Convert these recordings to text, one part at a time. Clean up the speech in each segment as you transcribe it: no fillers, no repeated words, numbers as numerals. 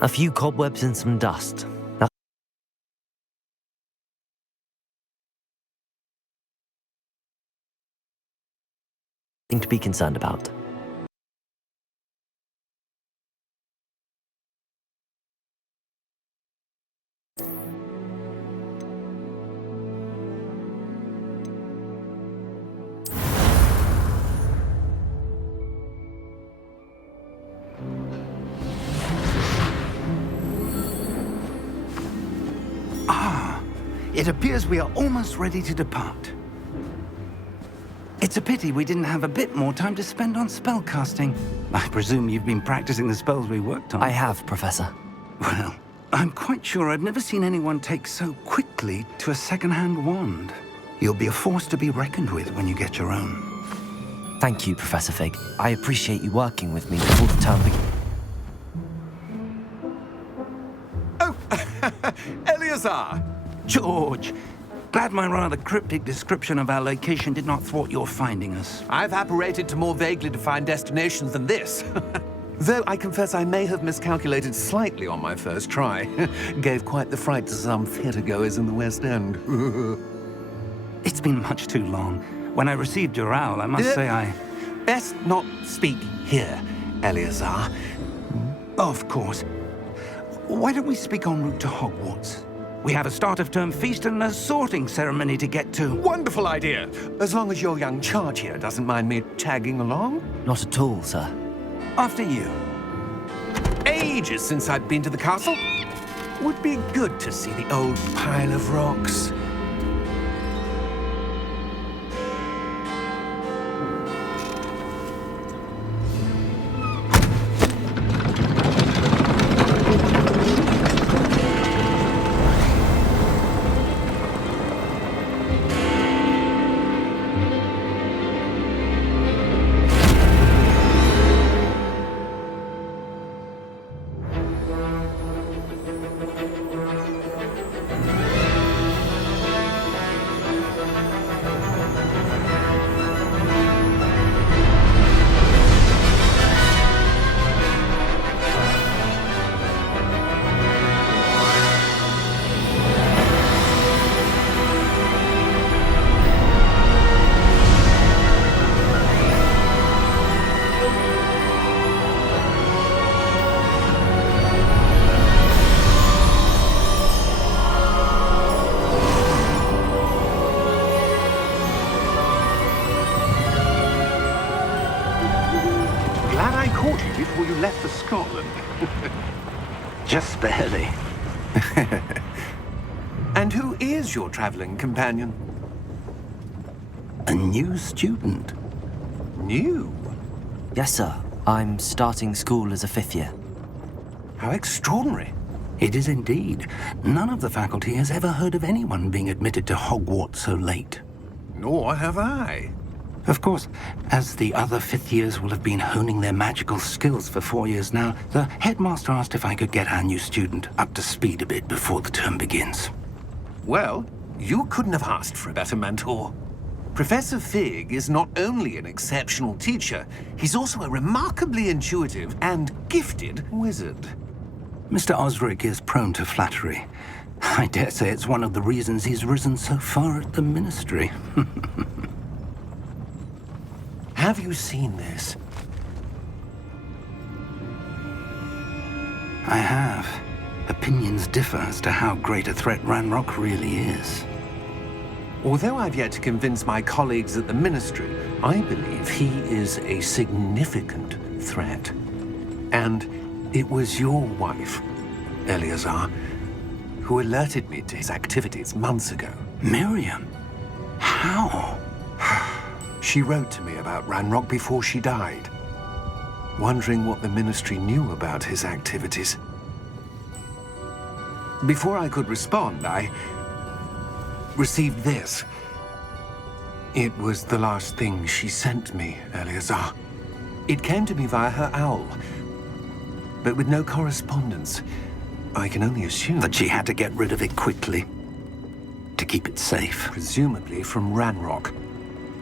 A few cobwebs and some dust. Nothing to be concerned about. It appears we are almost ready to depart. It's a pity we didn't have a bit more time to spend on spellcasting. I presume you've been practicing the spells we worked on. I have, Professor. Well, I'm quite sure I've never seen anyone take so quickly to a second-hand wand. You'll be a force to be reckoned with when you get your own. Thank you, Professor Fig. I appreciate you working with me before the term begins. Oh, Eleazar! George, glad my rather cryptic description of our location did not thwart your finding us. I've apparated to more vaguely defined destinations than this. Though I confess I may have miscalculated slightly on my first try. Gave quite the fright to some theatre-goers in the West End. It's been much too long. When I received your owl, I must say I... Best not speak here, Eleazar. Of course. Why don't we speak en route to Hogwarts? We have a start-of-term feast and a sorting ceremony to get to. Wonderful idea! As long as your young charge here doesn't mind me tagging along. Not at all, sir. After you. Ages since I've been to the castle. Would be good to see the old pile of rocks. caught you before you left for Scotland. Just barely. And who is your traveling companion? A new student. New? Yes, sir. I'm starting school as a 5th year. How extraordinary. It is indeed. None of the faculty has ever heard of anyone being admitted to Hogwarts so late. Nor have I. Of course, as the other 5th years will have been honing their magical skills for 4 years now, the headmaster asked if I could get our new student up to speed a bit before the term begins. Well, you couldn't have asked for a better mentor. Professor Fig is not only an exceptional teacher, he's also a remarkably intuitive and gifted wizard. Mr. Osric is prone to flattery. I dare say it's one of the reasons he's risen so far at the Ministry. Have you seen this? I have. Opinions differ as to how great a threat Ranrock really is. Although I've yet to convince my colleagues at the Ministry, I believe he is a significant threat. And it was your wife, Eleazar, who alerted me to his activities months ago. Miriam? How? She wrote to me about Ranrock before she died, wondering what the Ministry knew about his activities. Before I could respond, I received this. It was the last thing she sent me, Eleazar. It came to me via her owl, but with no correspondence. I can only assume That she had to get rid of it quickly to keep it safe. presumably from Ranrock.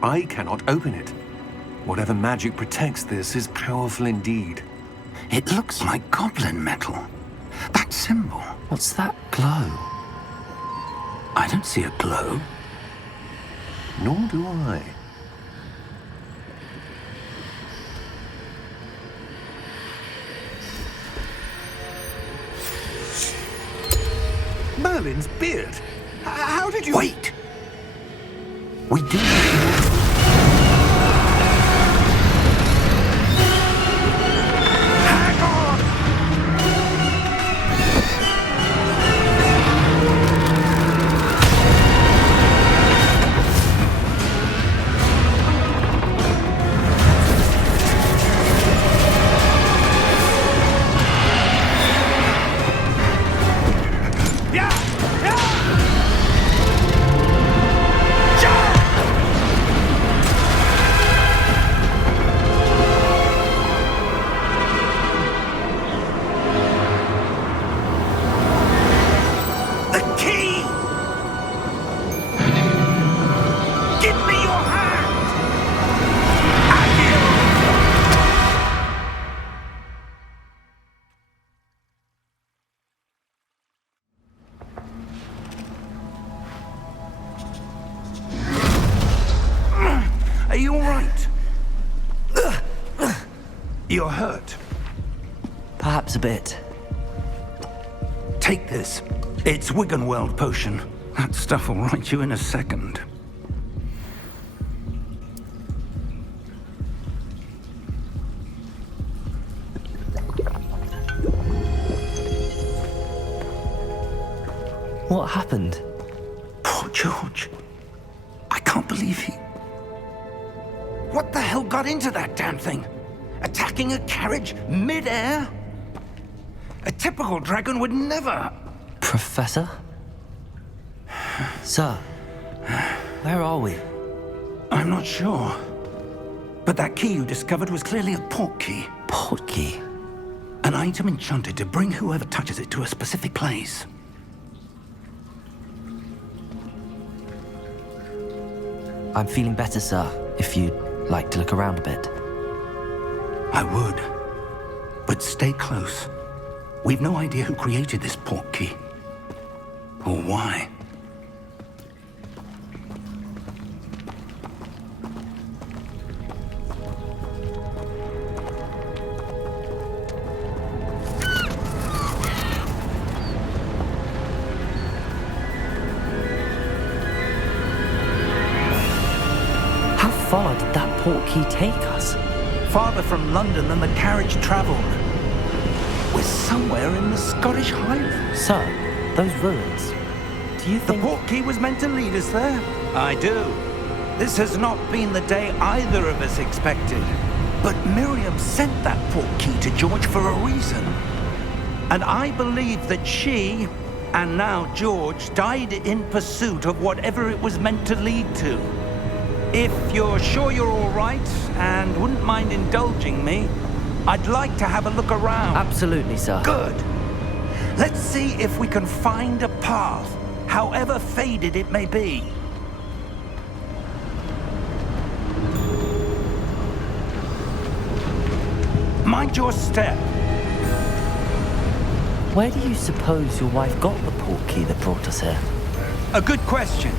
I cannot open it. Whatever magic protects this is powerful indeed. It looks like goblin metal. That symbol. What's that glow? I don't see a glow. Nor do I. Merlin's beard. How did you... Wait! We do. Hang on! The key! Give me your hand! Are you all right? You're hurt. Perhaps a bit. Take this. It's Wiggenweld potion. That stuff will right you in a second. What happened? Poor George. I can't believe he... What the hell got into that damn thing? Attacking a carriage mid-air? A typical dragon would never... Professor? Sir, where are we? I'm not sure. But that key you discovered was clearly a port key. Port key? An item enchanted to bring whoever touches it to a specific place. I'm feeling better, sir, if you'd like to look around a bit. I would. But stay close. We've no idea who created this port key. Or why. How far did that port key take us? farther from London than the carriage travelled. We're somewhere in the Scottish Highlands. Sir, those ruins. Do you The think... portkey was meant to lead us there? I do. This has not been the day either of us expected. But Miriam sent that portkey to George for a reason. And I believe that she, and now George, died in pursuit of whatever it was meant to lead to. If you're sure you're all right and wouldn't mind indulging me, I'd like to have a look around. Absolutely, sir. Good. Let's see if we can find a path, however faded it may be. Mind your step. Where do you suppose your wife got the portkey that brought us here? A good question.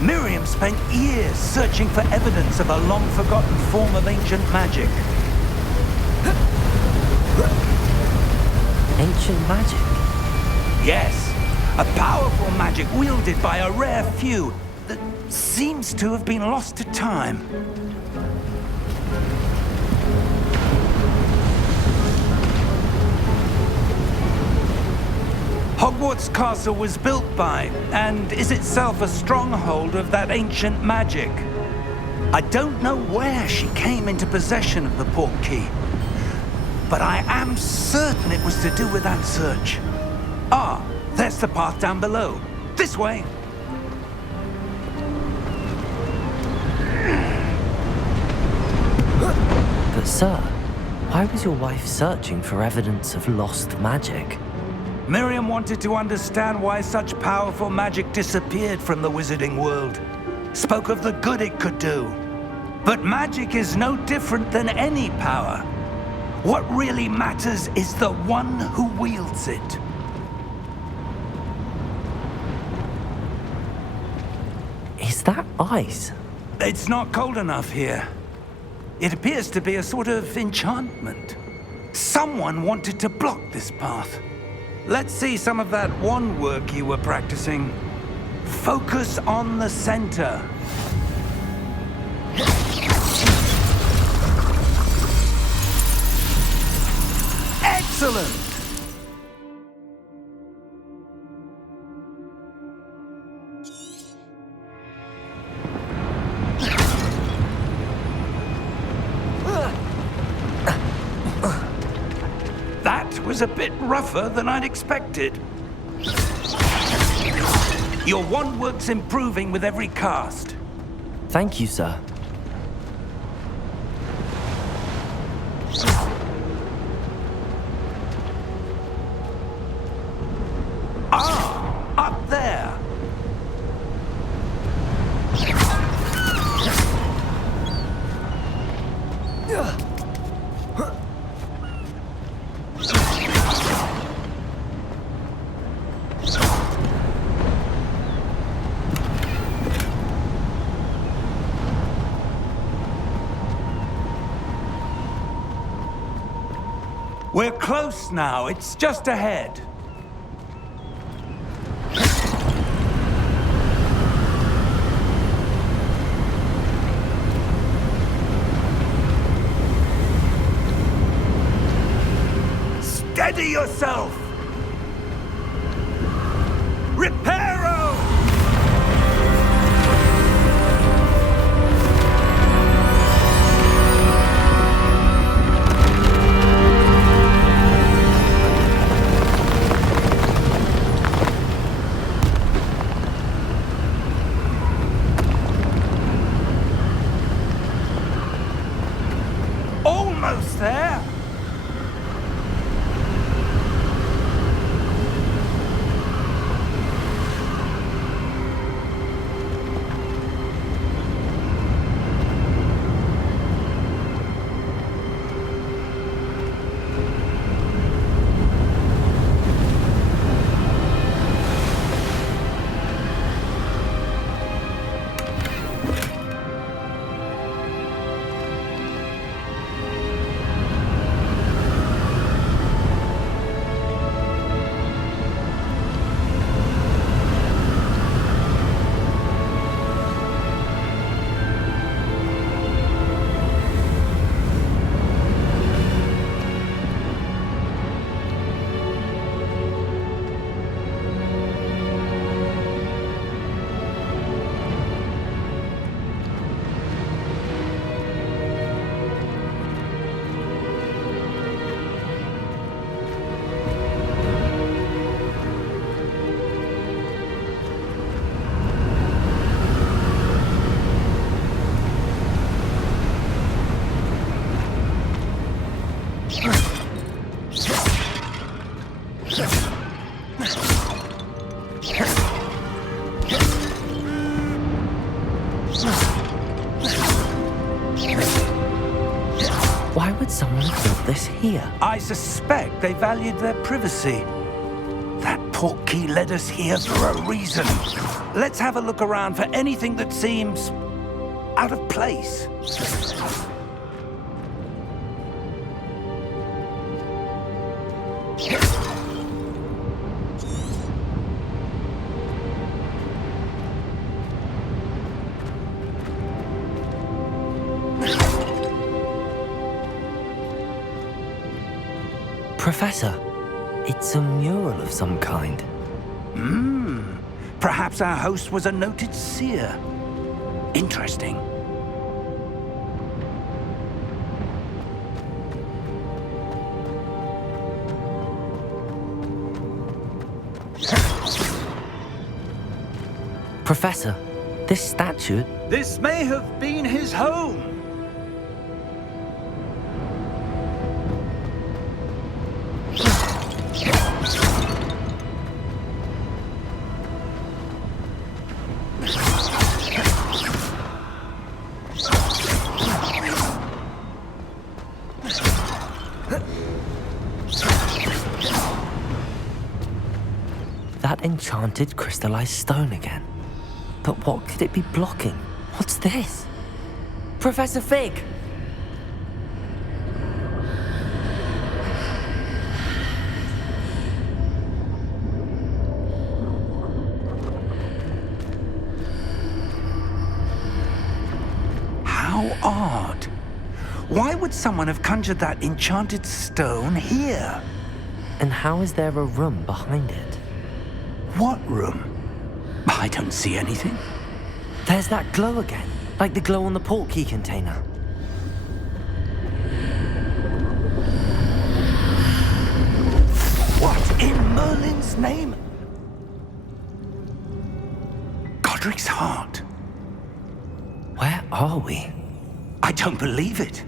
Miriam spent years searching for evidence of a long-forgotten form of ancient magic. Ancient magic? Yes, a powerful magic wielded by a rare few that seems to have been lost to time. Hogwarts Castle was built by, and is itself a stronghold of that ancient magic. I don't know where she came into possession of the portkey, but I am certain it was to do with that search. Ah, there's the path down below. This way. But sir, why was your wife searching for evidence of lost magic? Miriam wanted to understand why such powerful magic disappeared from the wizarding world. Spoke of the good it could do. But magic is no different than any power. What really matters is the one who wields it. Is that ice? It's not cold enough here. It appears to be a sort of enchantment. Someone wanted to block this path. Let's see some of that wand work you were practicing. Focus on the center. Excellent! That was a bit rougher than I'd expected. Your wand work's improving with every cast. Thank you, sir. Ah, up there. We're close now. It's just ahead. Steady yourself! Reparo! Almost there! Why would someone have built this here? I suspect they valued their privacy. That portkey led us here for a reason. Let's have a look around for anything that seems out of place. Professor, it's a mural of some kind. Perhaps our host was a noted seer. Interesting. Professor, this statue... This may have been his home. That enchanted crystallized stone again. But what could it be blocking? What's this? Professor Fig! How odd. Why would someone have conjured that enchanted stone here? And how is there a room behind it? What room? I don't see anything. There's that glow again, like the glow on the portkey container. What in Merlin's name? Godric's heart. Where are we? I don't believe it.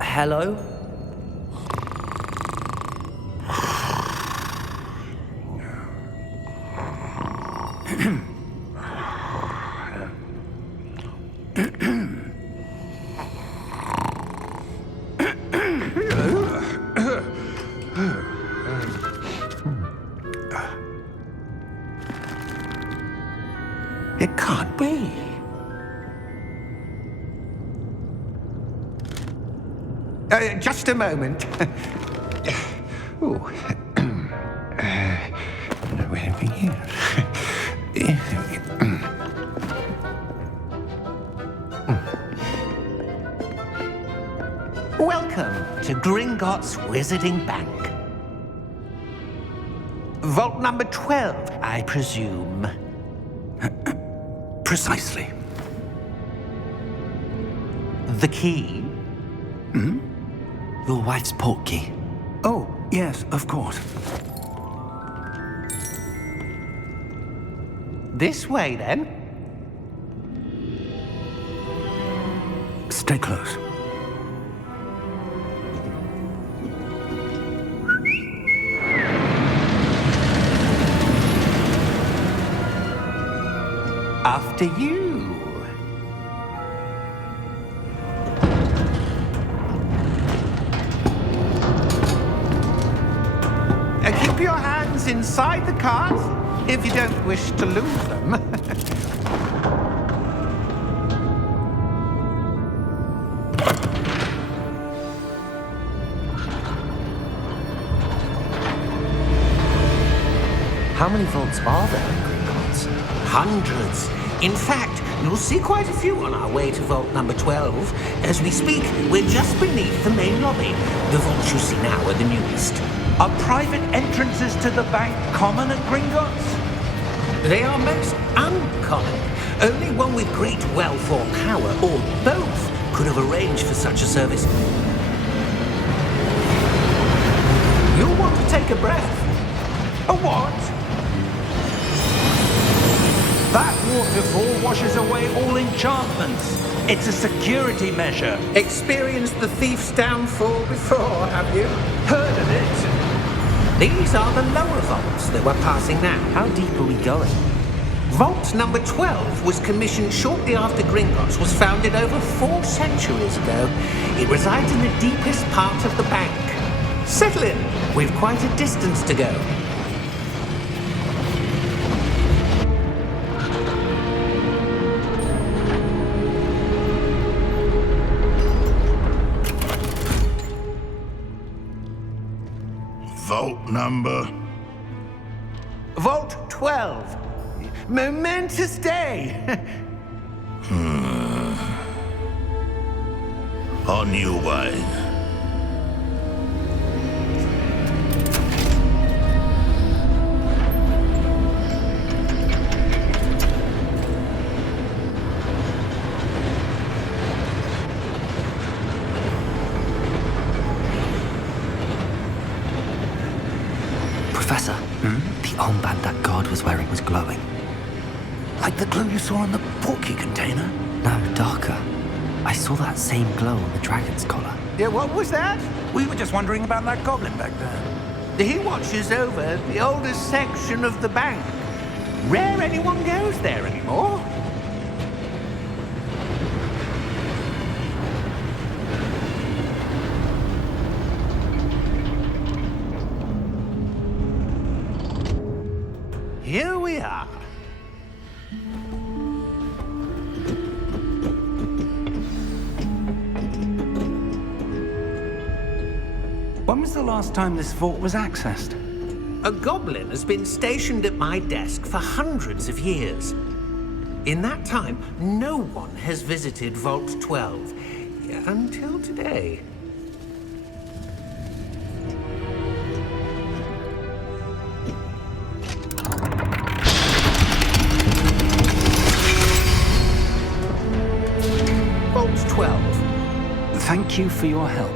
Hello? It can't be. Just a moment. Oh. Wait a minute. Welcome to Gringotts Wizarding Bank. Vault number 12, I presume. Precisely. The key? Your wife's portkey. Oh, yes, of course. This way, then. Stay close. After you. Keep Keep your hands inside the cart if you don't wish to lose them. How many vaults are there in Gringotts? Hundreds. In fact, you'll see quite a few on our way to vault number 12. As we speak, we're just beneath the main lobby. The vaults you see now are the newest. Are private entrances to the bank common at Gringotts? They are most uncommon. Only one with great wealth or power, or both, could have arranged for such a service. You'll want to take a breath. A what? That waterfall washes away all enchantments. It's a security measure. Experienced the thief's downfall before, have you? Heard of it? These are the lower vaults that we're passing now. How deep are we going? Vault number 12 was commissioned shortly after Gringotts was founded over 4 centuries ago. It resides in the deepest part of the bank. Settle in. We've quite a distance to go. Vault number? Vault 12. Momentous day. On your way. Professor, the armband that guard was wearing was glowing. Like the glow you saw on the porky container? No, darker. I saw that same glow on the dragon's collar. Yeah, what was that? We were just wondering about that goblin back there. He watches over the oldest section of the bank. Rare anyone goes there anymore. Here we are. When was the last time this vault was accessed? A goblin has been stationed at my desk for hundreds of years. In that time, no one has visited Vault 12 until today. Vault 12. Thank you for your help.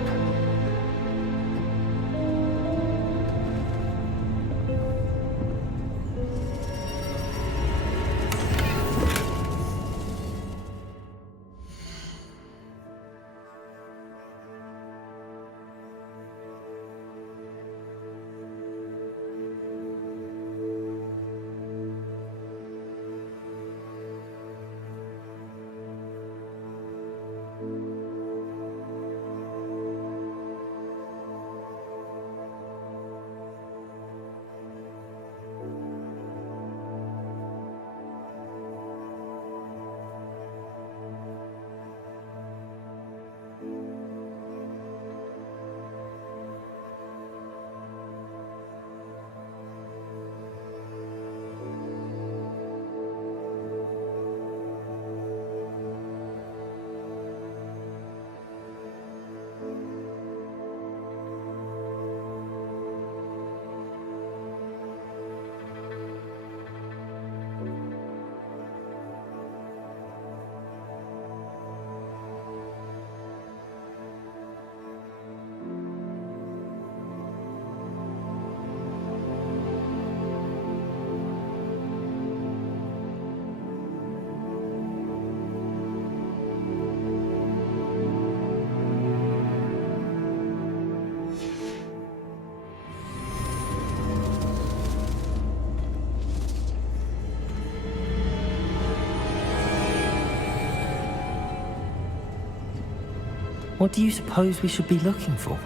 What do you suppose we should be looking for?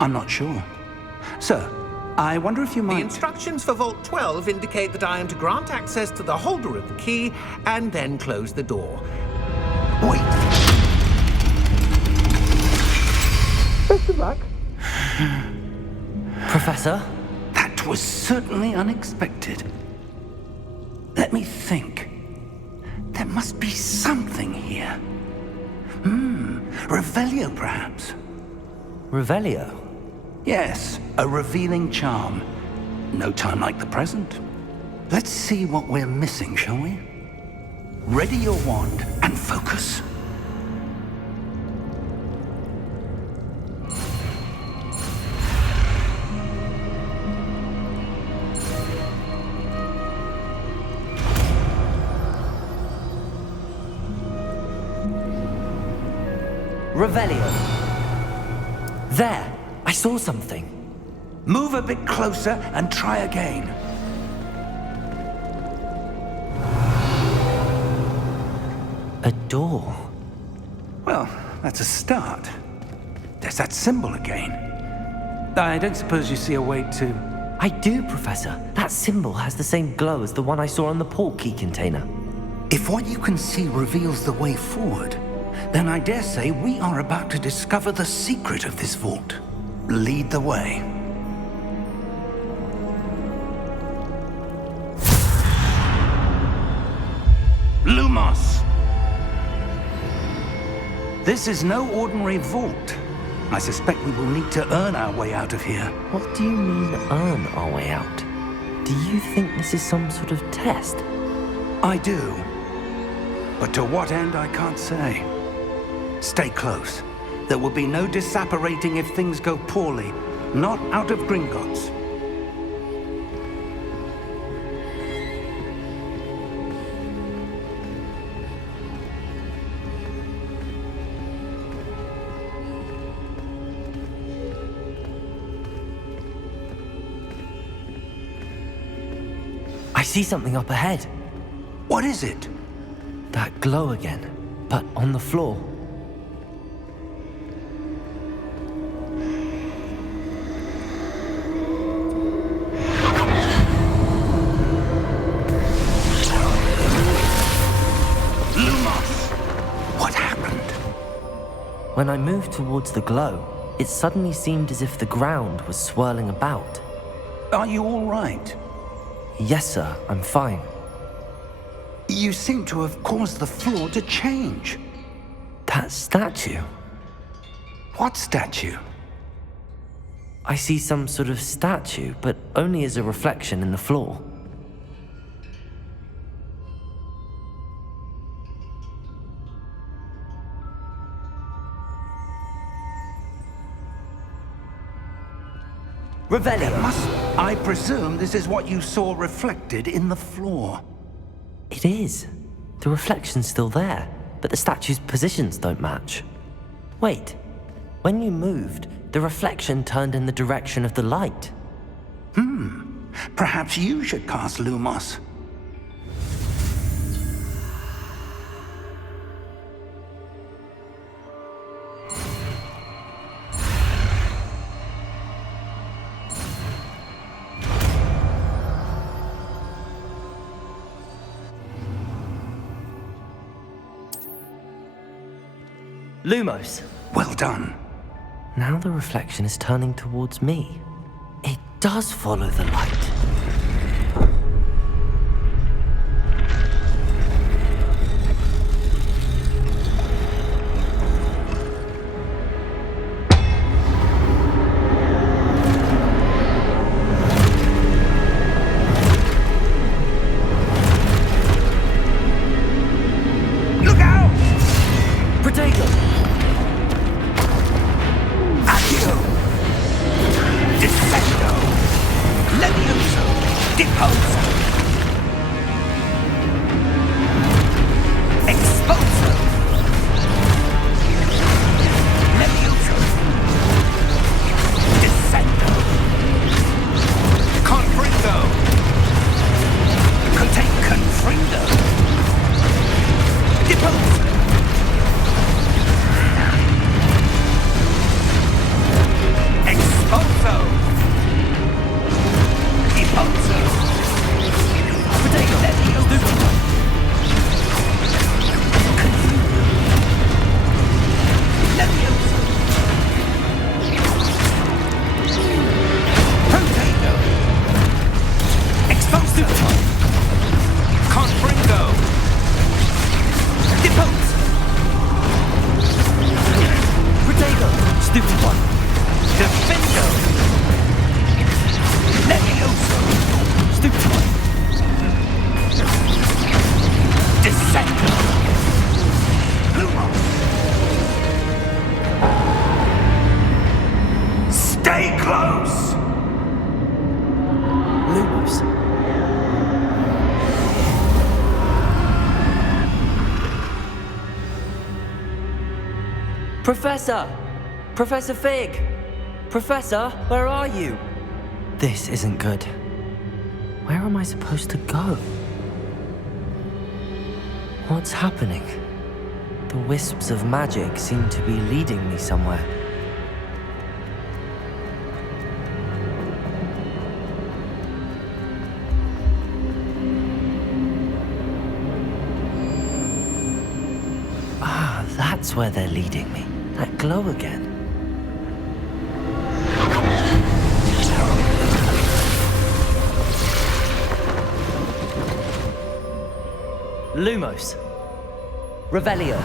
I'm not sure. Sir, I wonder if you The might... instructions for Vault 12 indicate that I am to grant access to the holder of the key and then close the door. Wait. Best of luck. Professor? That was certainly unexpected. Let me think. There must be something here. Revelio, perhaps. Revelio? Yes, a revealing charm. No time like the present. Let's see what we're missing, shall we? Ready your wand and focus. Revelio. There! I saw something. Move a bit closer and try again. A door. Well, that's a start. There's that symbol again. I don't suppose you see a way to... I do, Professor. That symbol has the same glow as the one I saw on the port key container. If what you can see reveals the way forward, then I dare say we are about to discover the secret of this vault. Lead the way. Lumos! This is no ordinary vault. I suspect we will need to earn our way out of here. What do you mean, earn our way out? Do you think this is some sort of test? I do. But to what end, I can't say. Stay close. There will be no disapparating if things go poorly. Not out of Gringotts. I see something up ahead. What is it? That glow again, but on the floor. When I moved towards the glow, it suddenly seemed as if the ground was swirling about. Are you all right? Yes, sir, I'm fine. You seem to have caused the floor to change. That statue? What statue? I see some sort of statue, but only as a reflection in the floor. Revelio. I presume this is what you saw reflected in the floor. It is. The reflection's still there, but the statue's positions don't match. Wait, when you moved, the reflection turned in the direction of the light. Perhaps you should cast Lumos. Lumos. Well done. Now the reflection is turning towards me. It does follow the light. Look out! Protego! Accio! Descendo! Levioso! Deposo! Expulso! Levioso! Descendo! Confrindo! Confrindo! Deposo! Expulso! Professor! Professor Fig! Professor, where are you? This isn't good. Where am I supposed to go? What's happening? The wisps of magic seem to be leading me somewhere. Ah, that's where they're leading me. That glow again. Lumos. Revelio.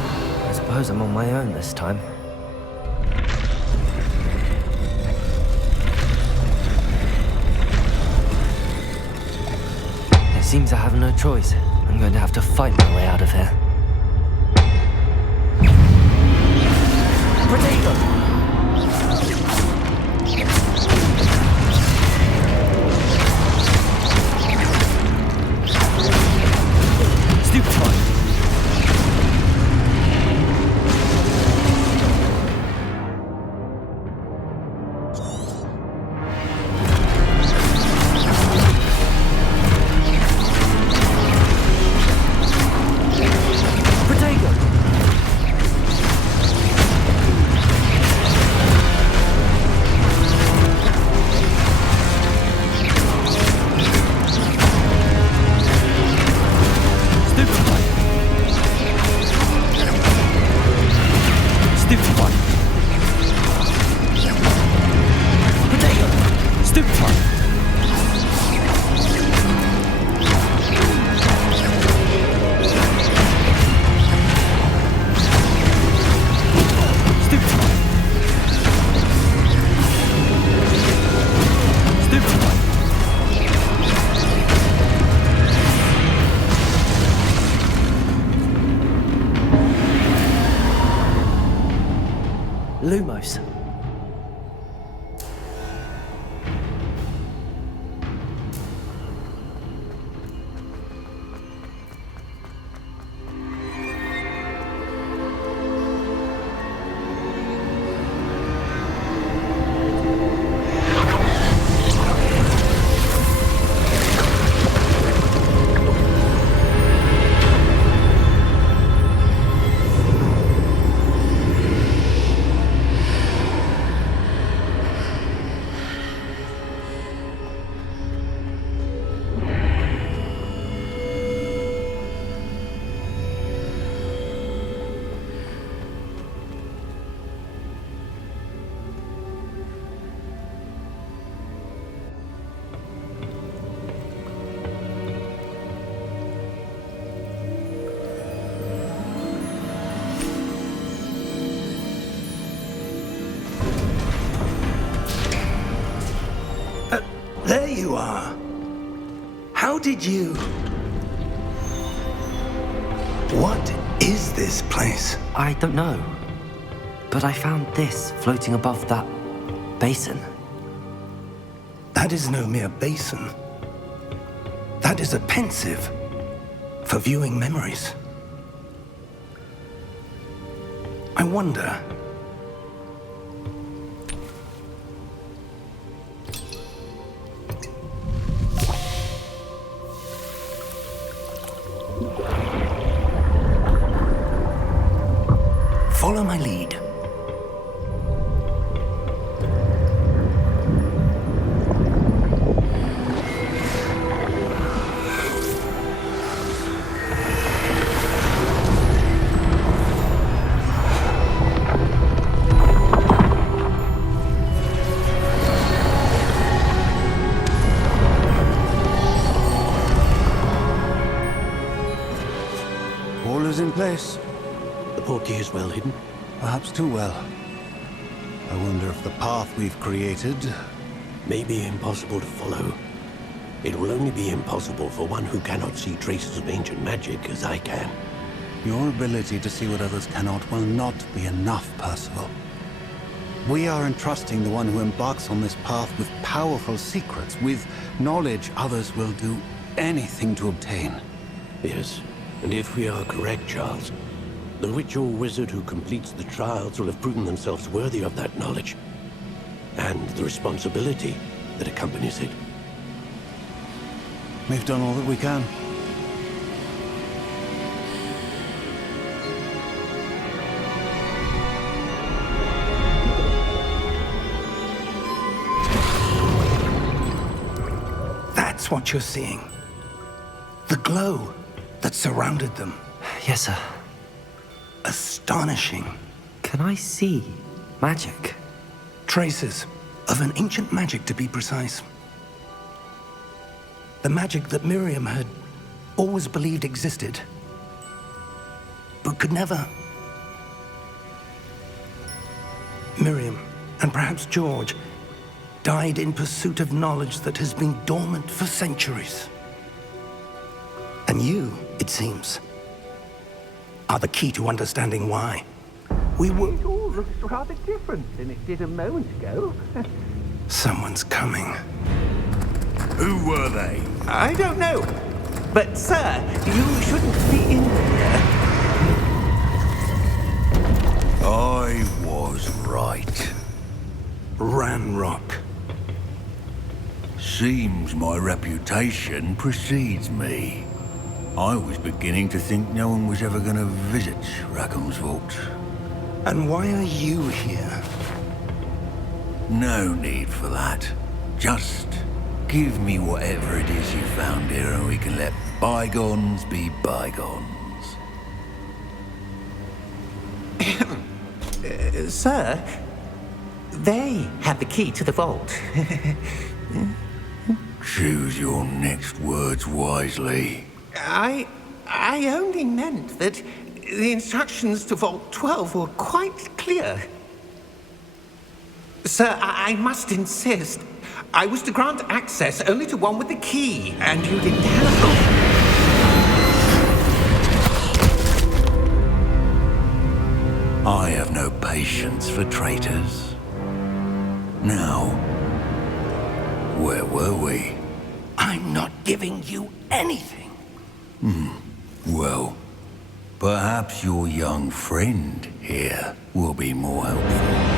I suppose I'm on my own this time. It seems I have no choice. I'm going to have to fight my way out of here. Protego! Stupefy! Lumos. There you are. How did you... What is this place? I don't know. But I found this floating above that basin. That is no mere basin. That is a pensive for viewing memories. I wonder... Follow my lead. All is in place. The portkey is well hidden. Perhaps too well. I wonder if the path we've created... May be impossible to follow. It will only be impossible for one who cannot see traces of ancient magic as I can. Your ability to see what others cannot will not be enough, Percival. We are entrusting the one who embarks on this path with powerful secrets, with knowledge others will do anything to obtain. Yes, and if we are correct, Charles, The witch or wizard who completes the trials will have proven themselves worthy of that knowledge, and the responsibility that accompanies it. We've done all that we can. That's what you're seeing. The glow that surrounded them. Yes, sir. Astonishing. Can I see magic? Traces of an ancient magic, to be precise. The magic that Miriam had always believed existed, but could never. Miriam, and perhaps George, died in pursuit of knowledge that has been dormant for centuries. And you, it seems, are the key to understanding why. We were... It all looks rather different than it did a moment ago. Someone's coming. Who were they? I don't know. But, sir, you shouldn't be in here. I was right. Ranrock. Seems my reputation precedes me. I was beginning to think no one was ever going to visit Rackham's vault. And why are you here? No need for that. Just give me whatever it is you found here and we can let bygones be bygones. Sir, they have the key to the vault. Choose your next words wisely. I only meant that the instructions to Vault 12 were quite clear. Sir, I must insist. I was to grant access only to one with the key, and you didn't have... I have no patience for traitors. Now, where were we? I'm not giving you anything. Well, perhaps your young friend here will be more helpful.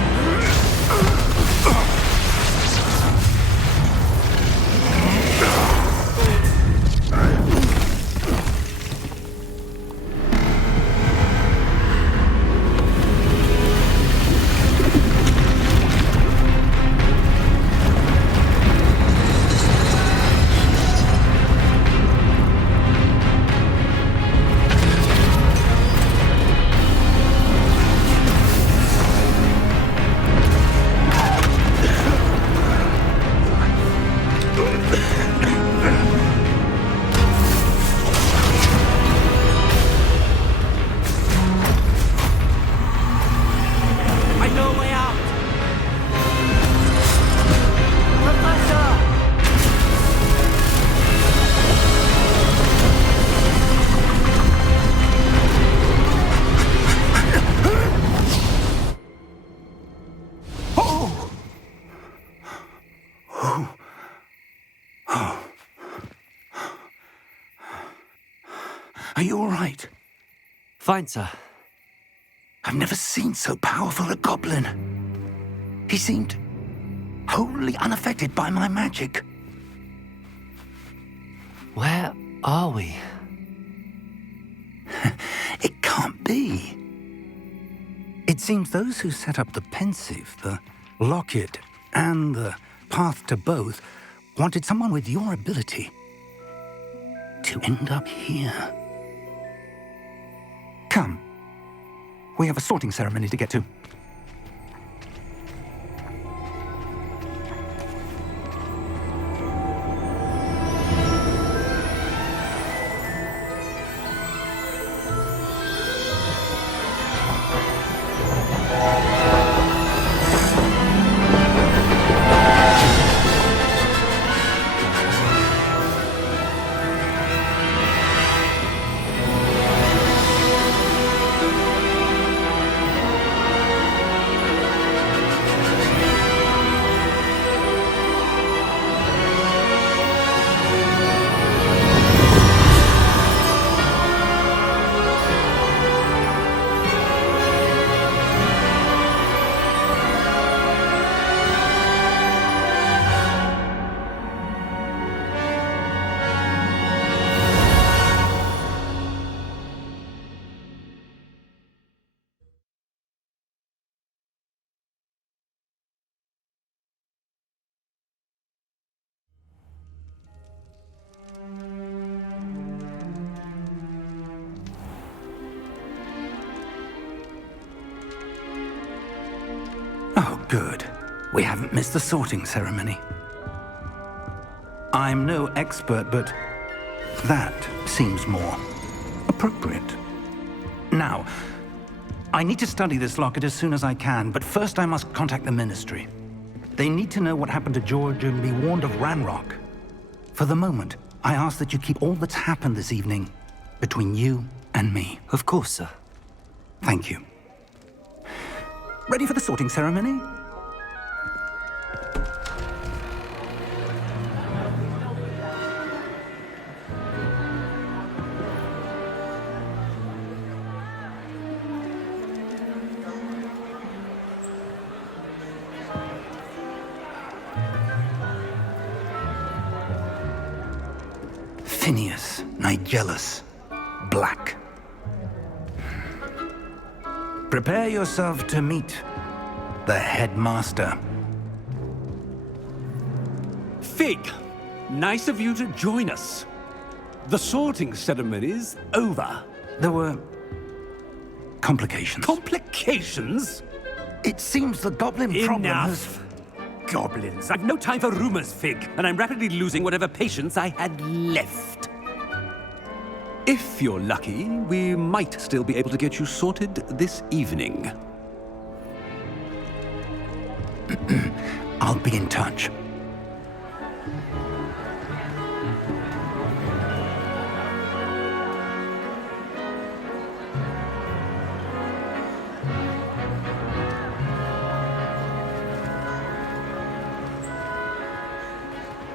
Are you all right? Fine, sir. I've never seen so powerful a goblin. He seemed wholly unaffected by my magic. Where are we? It can't be. It seems those who set up the pensive, the locket, and the path to both wanted someone with your ability to end up here. Come. We have a sorting ceremony to get to. Good. We haven't missed the sorting ceremony. I'm no expert, but that seems more appropriate. Now, I need to study this locket as soon as I can, but first I must contact the Ministry. They need to know what happened to George and be warned of Ranrock. For the moment, I ask that you keep all that's happened this evening between you and me. Of course, sir. Thank you. Ready for the sorting ceremony? Phineas, Nigellus, Black. Prepare yourself to meet the headmaster. Fig, nice of you to join us. The sorting ceremony's over. There were complications. Complications? It seems the goblin problem has... Enough. Goblins. I've no time for rumors, Fig, and I'm rapidly losing whatever patience I had left. If you're lucky, we might still be able to get you sorted this evening. I'll be in touch.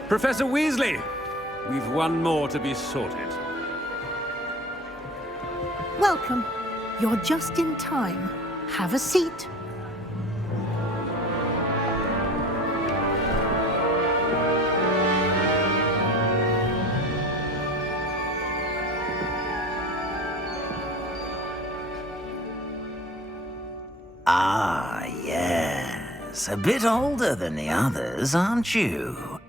Professor Weasley, we've one more to be sorted. Welcome. You're just in time. Have a seat. Ah, yes. A bit older than the others, aren't you?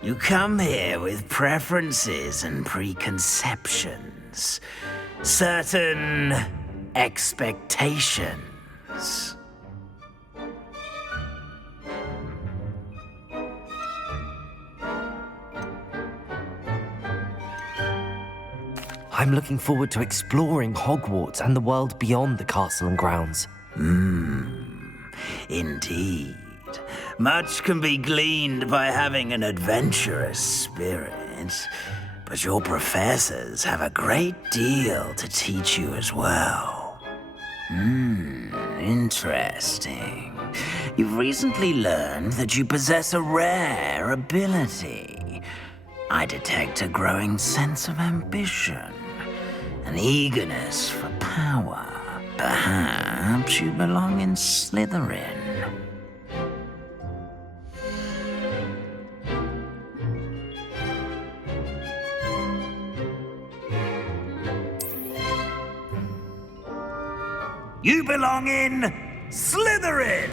You come here with preferences and preconceptions. Certain expectations. I'm looking forward to exploring Hogwarts and the world beyond the castle and grounds. Indeed. Much can be gleaned by having an adventurous spirit, but your professors have a great deal to teach you as well. Interesting. You've recently learned that you possess a rare ability. I detect a growing sense of ambition, an eagerness for power. Perhaps you belong in Slytherin. You belong in Slytherin!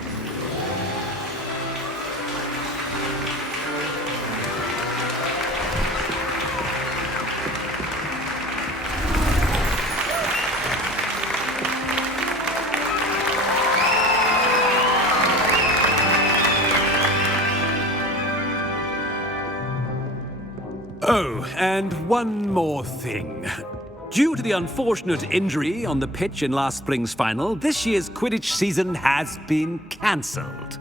Oh, and one more thing. Due to the unfortunate injury on the pitch in last spring's final, this year's Quidditch season has been cancelled.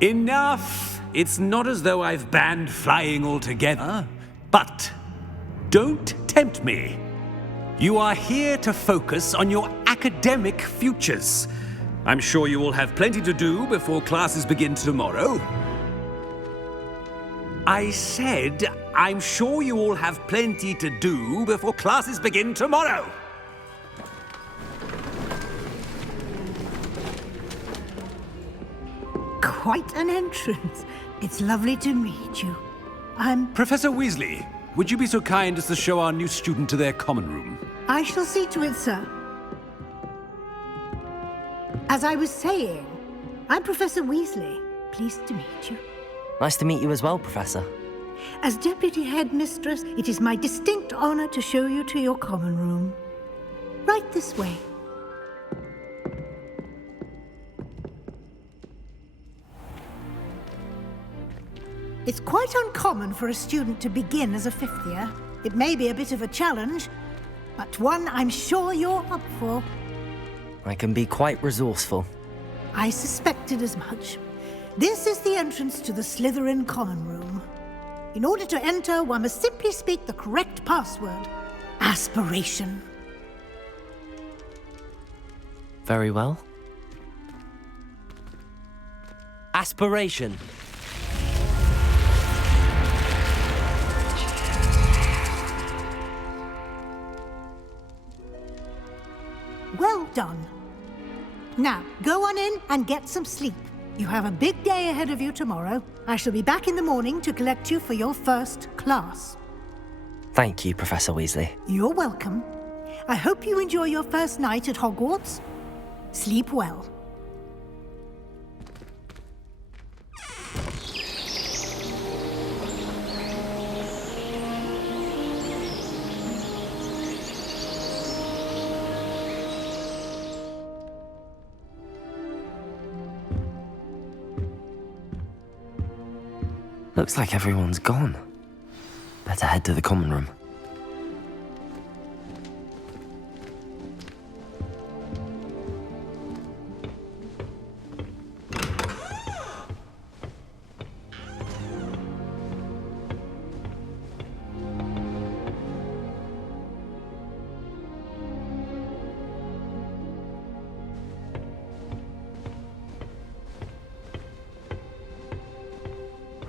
Enough! It's not as though I've banned flying altogether, but don't tempt me. You are here to focus on your academic futures. I'm sure you will have plenty to do before classes begin tomorrow. I said, I'm sure you all have plenty to do before classes begin tomorrow. Quite an entrance. It's lovely to meet you. Professor Weasley, would you be so kind as to show our new student to their common room? I shall see to it, sir. As I was saying, I'm Professor Weasley. Pleased to meet you. Nice to meet you as well, Professor. As Deputy Headmistress, it is my distinct honor to show you to your common room. Right this way. It's quite uncommon for a student to begin as a fifth year. It may be a bit of a challenge, but one I'm sure you're up for. I can be quite resourceful. I suspected as much. This is the entrance to the Slytherin Common Room. In order to enter, one must simply speak the correct password. Aspiration. Very well. Aspiration. Well done. Now, go on in and get some sleep. You have a big day ahead of you tomorrow. I shall be back in the morning to collect you for your first class. Thank you, Professor Weasley. You're welcome. I hope you enjoy your first night at Hogwarts. Sleep well. Looks like everyone's gone. Better head to the common room.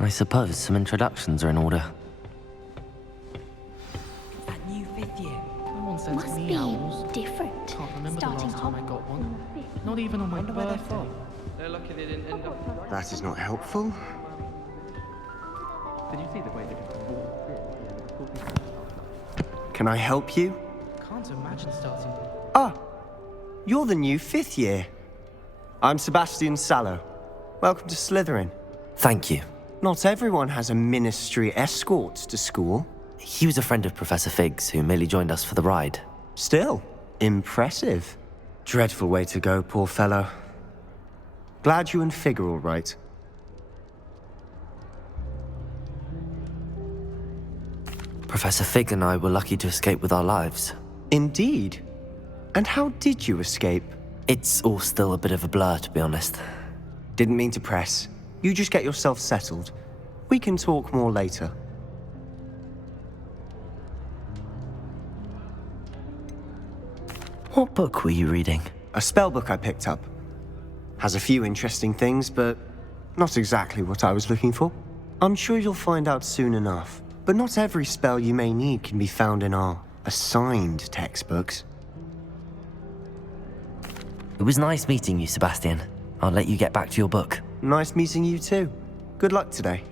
I suppose some introductions are in order. That new fifth year. No one sends Must me be owls. different. Can't remember Starting the last time I got one. Not even on my birthday. They're lucky they didn't end up. That is not helpful. Did you see the way they Can I help you? Can't imagine starting. Ah, you're the new fifth year. I'm Sebastian Sallow. Welcome to Slytherin. Thank you. Not everyone has a ministry escort to school. He was a friend of Professor Fig's who merely joined us for the ride. Still, impressive. Dreadful way to go, poor fellow. Glad you and Fig are all right. Professor Fig and I were lucky to escape with our lives. Indeed. And how did you escape? It's all still a bit of a blur, to be honest. Didn't mean to press. You just get yourself settled. We can talk more later. What book were you reading? A spell book I picked up. Has a few interesting things, but not exactly what I was looking for. I'm sure you'll find out soon enough. But not every spell you may need can be found in our assigned textbooks. It was nice meeting you, Sebastian. I'll let you get back to your book. Nice meeting you too. Good luck today.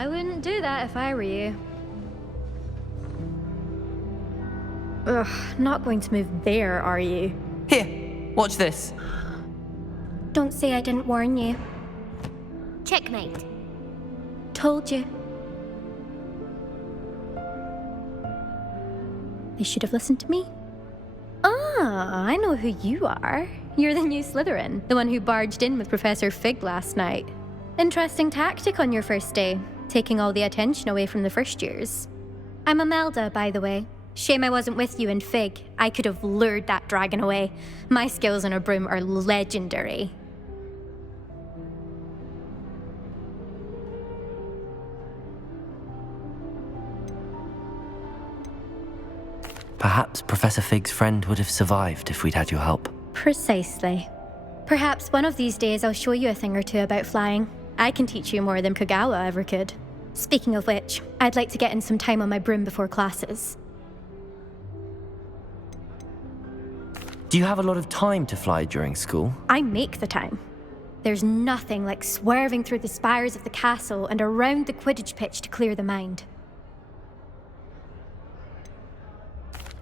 I wouldn't do that if I were you. Ugh, not going to move there, are you? Here, watch this. Don't say I didn't warn you. Checkmate. Told you. They should have listened to me. Ah, I know who you are. You're the new Slytherin, the one who barged in with Professor Fig last night. Interesting tactic on your first day, taking all the attention away from the first years. I'm Imelda, by the way. Shame I wasn't with you in Fig. I could have lured that dragon away. My skills on a broom are legendary. Perhaps Professor Fig's friend would have survived if we'd had your help. Precisely. Perhaps one of these days I'll show you a thing or two about flying. I can teach you more than Kagawa ever could. Speaking of which, I'd like to get in some time on my broom before classes. Do you have a lot of time to fly during school? I make the time. There's nothing like swerving through the spires of the castle and around the Quidditch pitch to clear the mind.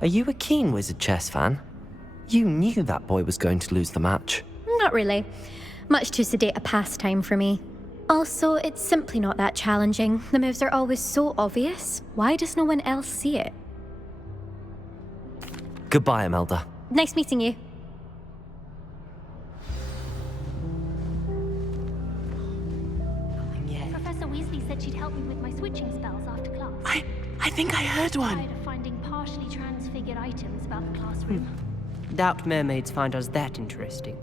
Are you a keen Wizard chess fan? You knew that boy was going to lose the match. Not really. Much too sedate a pastime for me. Also, it's simply not that challenging. The moves are always so obvious. Why does no one else see it? Goodbye, Imelda. Nice meeting you. Professor Weasley said she'd help me with my switching spells after class. I think I heard one. Tired of finding partially transfigured items about the classroom. Doubt mermaids find us that interesting.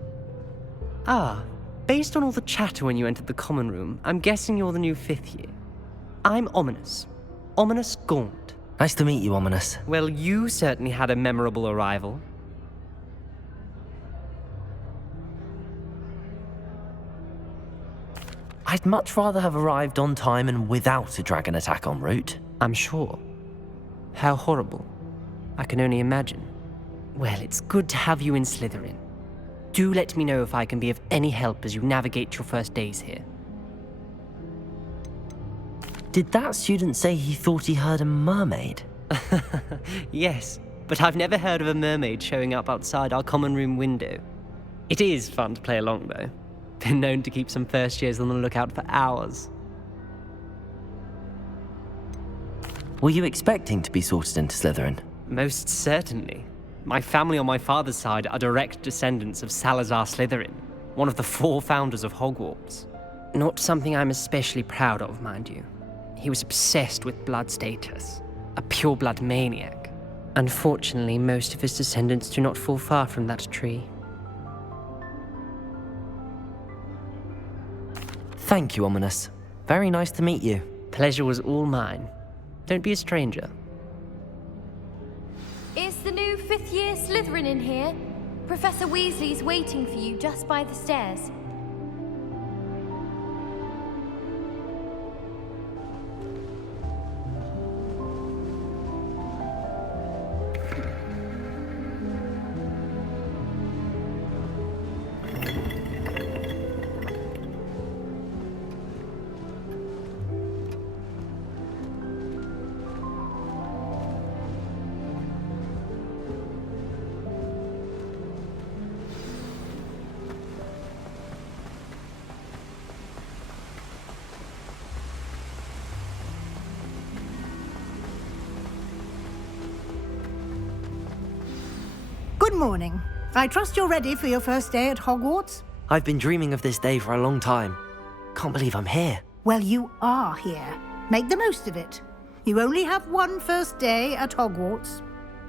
Ah, based on all the chatter when you entered the common room, I'm guessing you're the new 5th year. I'm Ominous. Ominous Gaunt. Nice to meet you, Ominous. Well, you certainly had a memorable arrival. I'd much rather have arrived on time and without a dragon attack en route. I'm sure. How horrible. I can only imagine. Well, it's good to have you in Slytherin. Do let me know if I can be of any help as you navigate your first days here. Did that student say he thought he heard a mermaid? Yes, but I've never heard of a mermaid showing up outside our common room window. It is fun to play along, though. Been known to keep some first years on the lookout for hours. Were you expecting to be sorted into Slytherin? Most certainly. My family on my father's side are direct descendants of Salazar Slytherin, one of the 4 founders of Hogwarts. Not something I'm especially proud of, mind you. He was obsessed with blood status, a pure-blood maniac. Unfortunately, most of his descendants do not fall far from that tree. Thank you, Ominous. Very nice to meet you. Pleasure was all mine. Don't be a stranger. Is the new 5th year Slytherin in here? Professor Weasley's waiting for you just by the stairs. Good morning. I trust you're ready for your first day at Hogwarts? I've been dreaming of this day for a long time. Can't believe I'm here. Well, you are here. Make the most of it. You only have one first day at Hogwarts.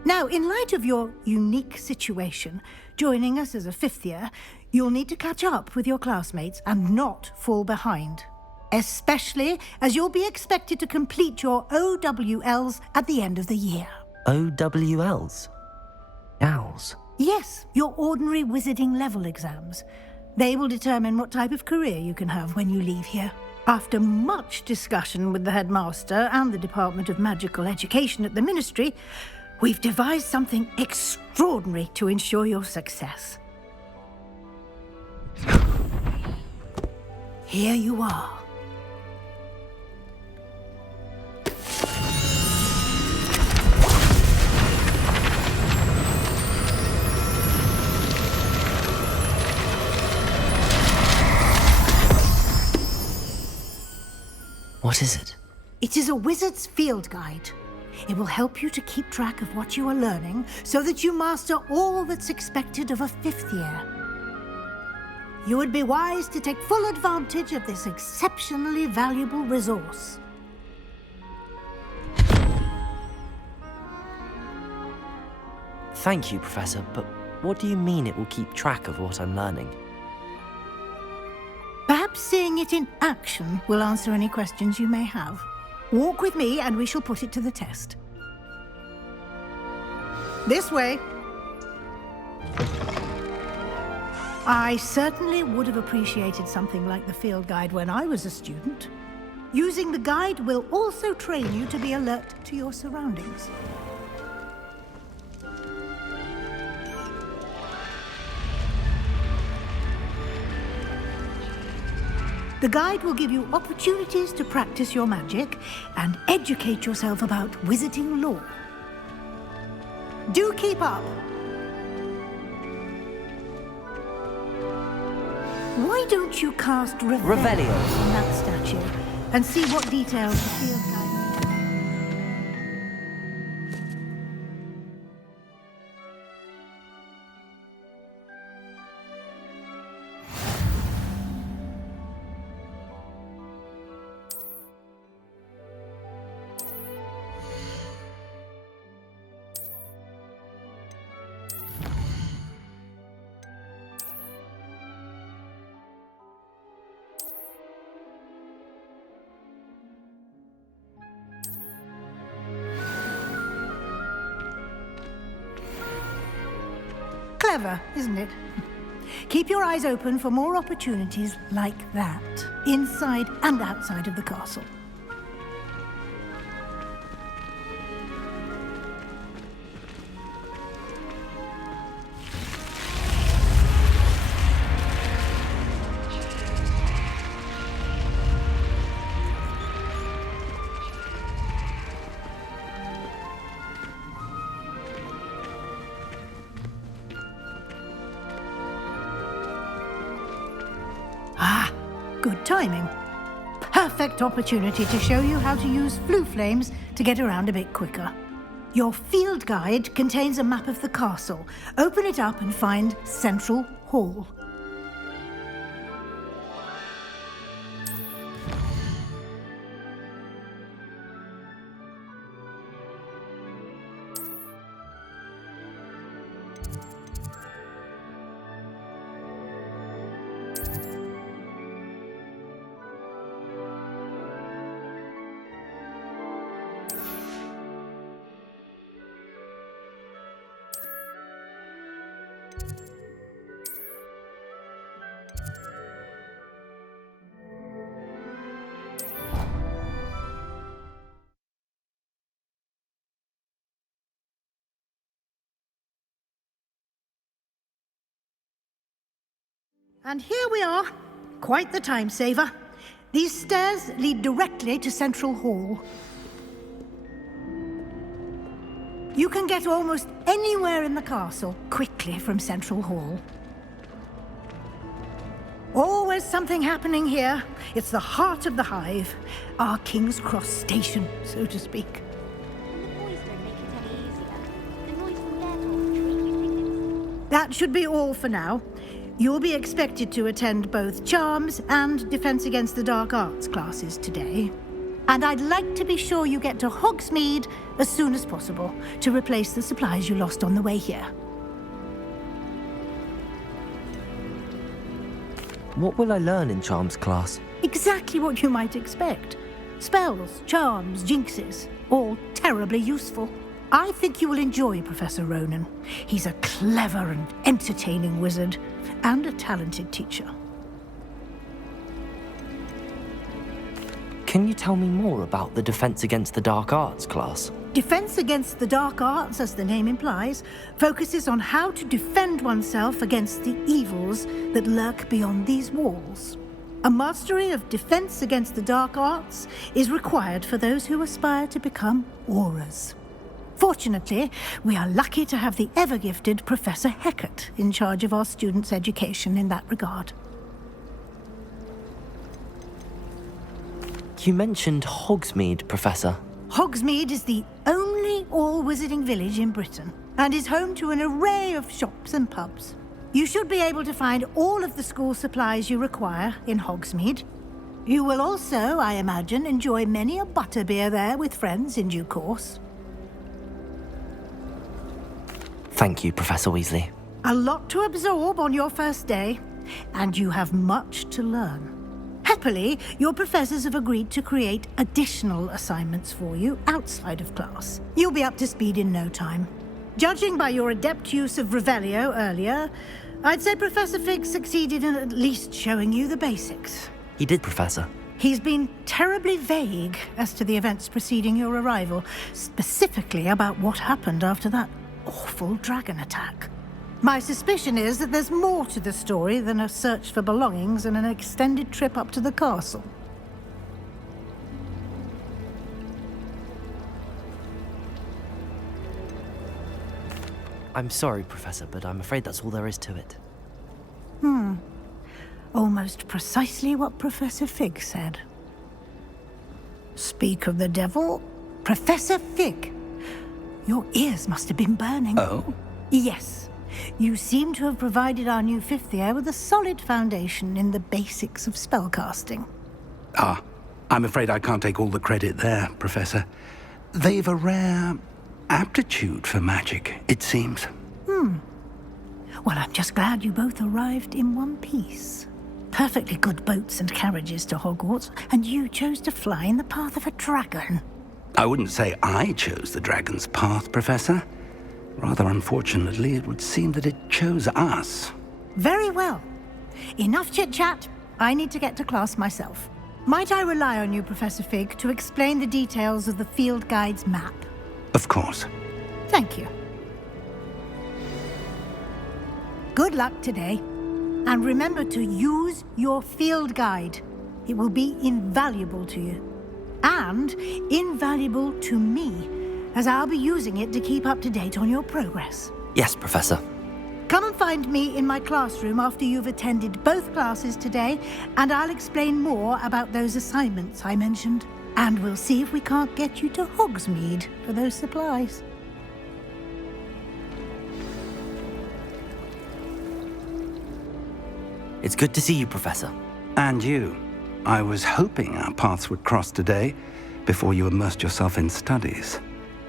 Now, in light of your unique situation, joining us as a 5th year, you'll need to catch up with your classmates and not fall behind. Especially as you'll be expected to complete your OWLs at the end of the year. OWLs? Owls? Yes, your ordinary wizarding level exams. They will determine what type of career you can have when you leave here. After much discussion with the headmaster and the Department of Magical Education at the Ministry, we've devised something extraordinary to ensure your success. Here you are. What is it? It is a wizard's field guide. It will help you to keep track of what you are learning so that you master all that's expected of a 5th year. You would be wise to take full advantage of this exceptionally valuable resource. Thank you, Professor, but what do you mean it will keep track of what I'm learning? Perhaps seeing it in action will answer any questions you may have. Walk with me and we shall put it to the test. This way. I certainly would have appreciated something like the field guide when I was a student. Using the guide will also train you to be alert to your surroundings. The guide will give you opportunities to practice your magic and educate yourself about wizarding lore. Do keep up! Why don't you cast Revelio on that statue and see what details the field guide Clever, isn't it? Keep your eyes open for more opportunities like that, inside and outside of the castle. Good timing. Perfect opportunity to show you how to use flue flames to get around a bit quicker. Your field guide contains a map of the castle. Open it up and find Central Hall. And here we are. Quite the time saver. These stairs lead directly to Central Hall. You can get almost anywhere in the castle quickly from Central Hall. Always something happening here. It's the heart of the hive. Our King's Cross station, so to speak. That should be all for now. You'll be expected to attend both Charms and Defense Against the Dark Arts classes today. And I'd like to be sure you get to Hogsmeade as soon as possible to replace the supplies you lost on the way here. What will I learn in Charms class? Exactly what you might expect. Spells, charms, jinxes, all terribly useful. I think you will enjoy Professor Ronan. He's a clever and entertaining wizard, and a talented teacher. Can you tell me more about the Defense Against the Dark Arts class? Defense Against the Dark Arts, as the name implies, focuses on how to defend oneself against the evils that lurk beyond these walls. A mastery of Defense Against the Dark Arts is required for those who aspire to become auras. Fortunately, we are lucky to have the ever-gifted Professor Hecat in charge of our students' education in that regard. You mentioned Hogsmeade, Professor. Hogsmeade is the only all-wizarding village in Britain and is home to an array of shops and pubs. You should be able to find all of the school supplies you require in Hogsmeade. You will also, I imagine, enjoy many a butterbeer there with friends in due course. Thank you, Professor Weasley. A lot to absorb on your first day, and you have much to learn. Happily, your professors have agreed to create additional assignments for you outside of class. You'll be up to speed in no time. Judging by your adept use of Revelio earlier, I'd say Professor Fig succeeded in at least showing you the basics. He did, Professor. He's been terribly vague as to the events preceding your arrival, specifically about what happened after that awful dragon attack. My suspicion is that there's more to the story than a search for belongings and an extended trip up to the castle. I'm sorry, Professor, but I'm afraid that's all there is to it. Almost precisely what Professor Fig said. Speak of the devil, Professor Fig. Your ears must have been burning. Oh? Yes. You seem to have provided our new fifth year with a solid foundation in the basics of spellcasting. Ah, I'm afraid I can't take all the credit there, Professor. They've a rare aptitude for magic, it seems. Well, I'm just glad you both arrived in one piece. Perfectly good boats and carriages to Hogwarts, and you chose to fly in the path of a dragon. I wouldn't say I chose the dragon's path, Professor. Rather unfortunately, it would seem that it chose us. Very well. Enough chit-chat. I need to get to class myself. Might I rely on you, Professor Fig, to explain the details of the field guide's map? Of course. Thank you. Good luck today. And remember to use your field guide. It will be invaluable to you. And invaluable to me, as I'll be using it to keep up to date on your progress. Yes, Professor. Come and find me in my classroom after you've attended both classes today, and I'll explain more about those assignments I mentioned. And we'll see if we can't get you to Hogsmeade for those supplies. It's good to see you, Professor. And you. I was hoping our paths would cross today, before you immersed yourself in studies.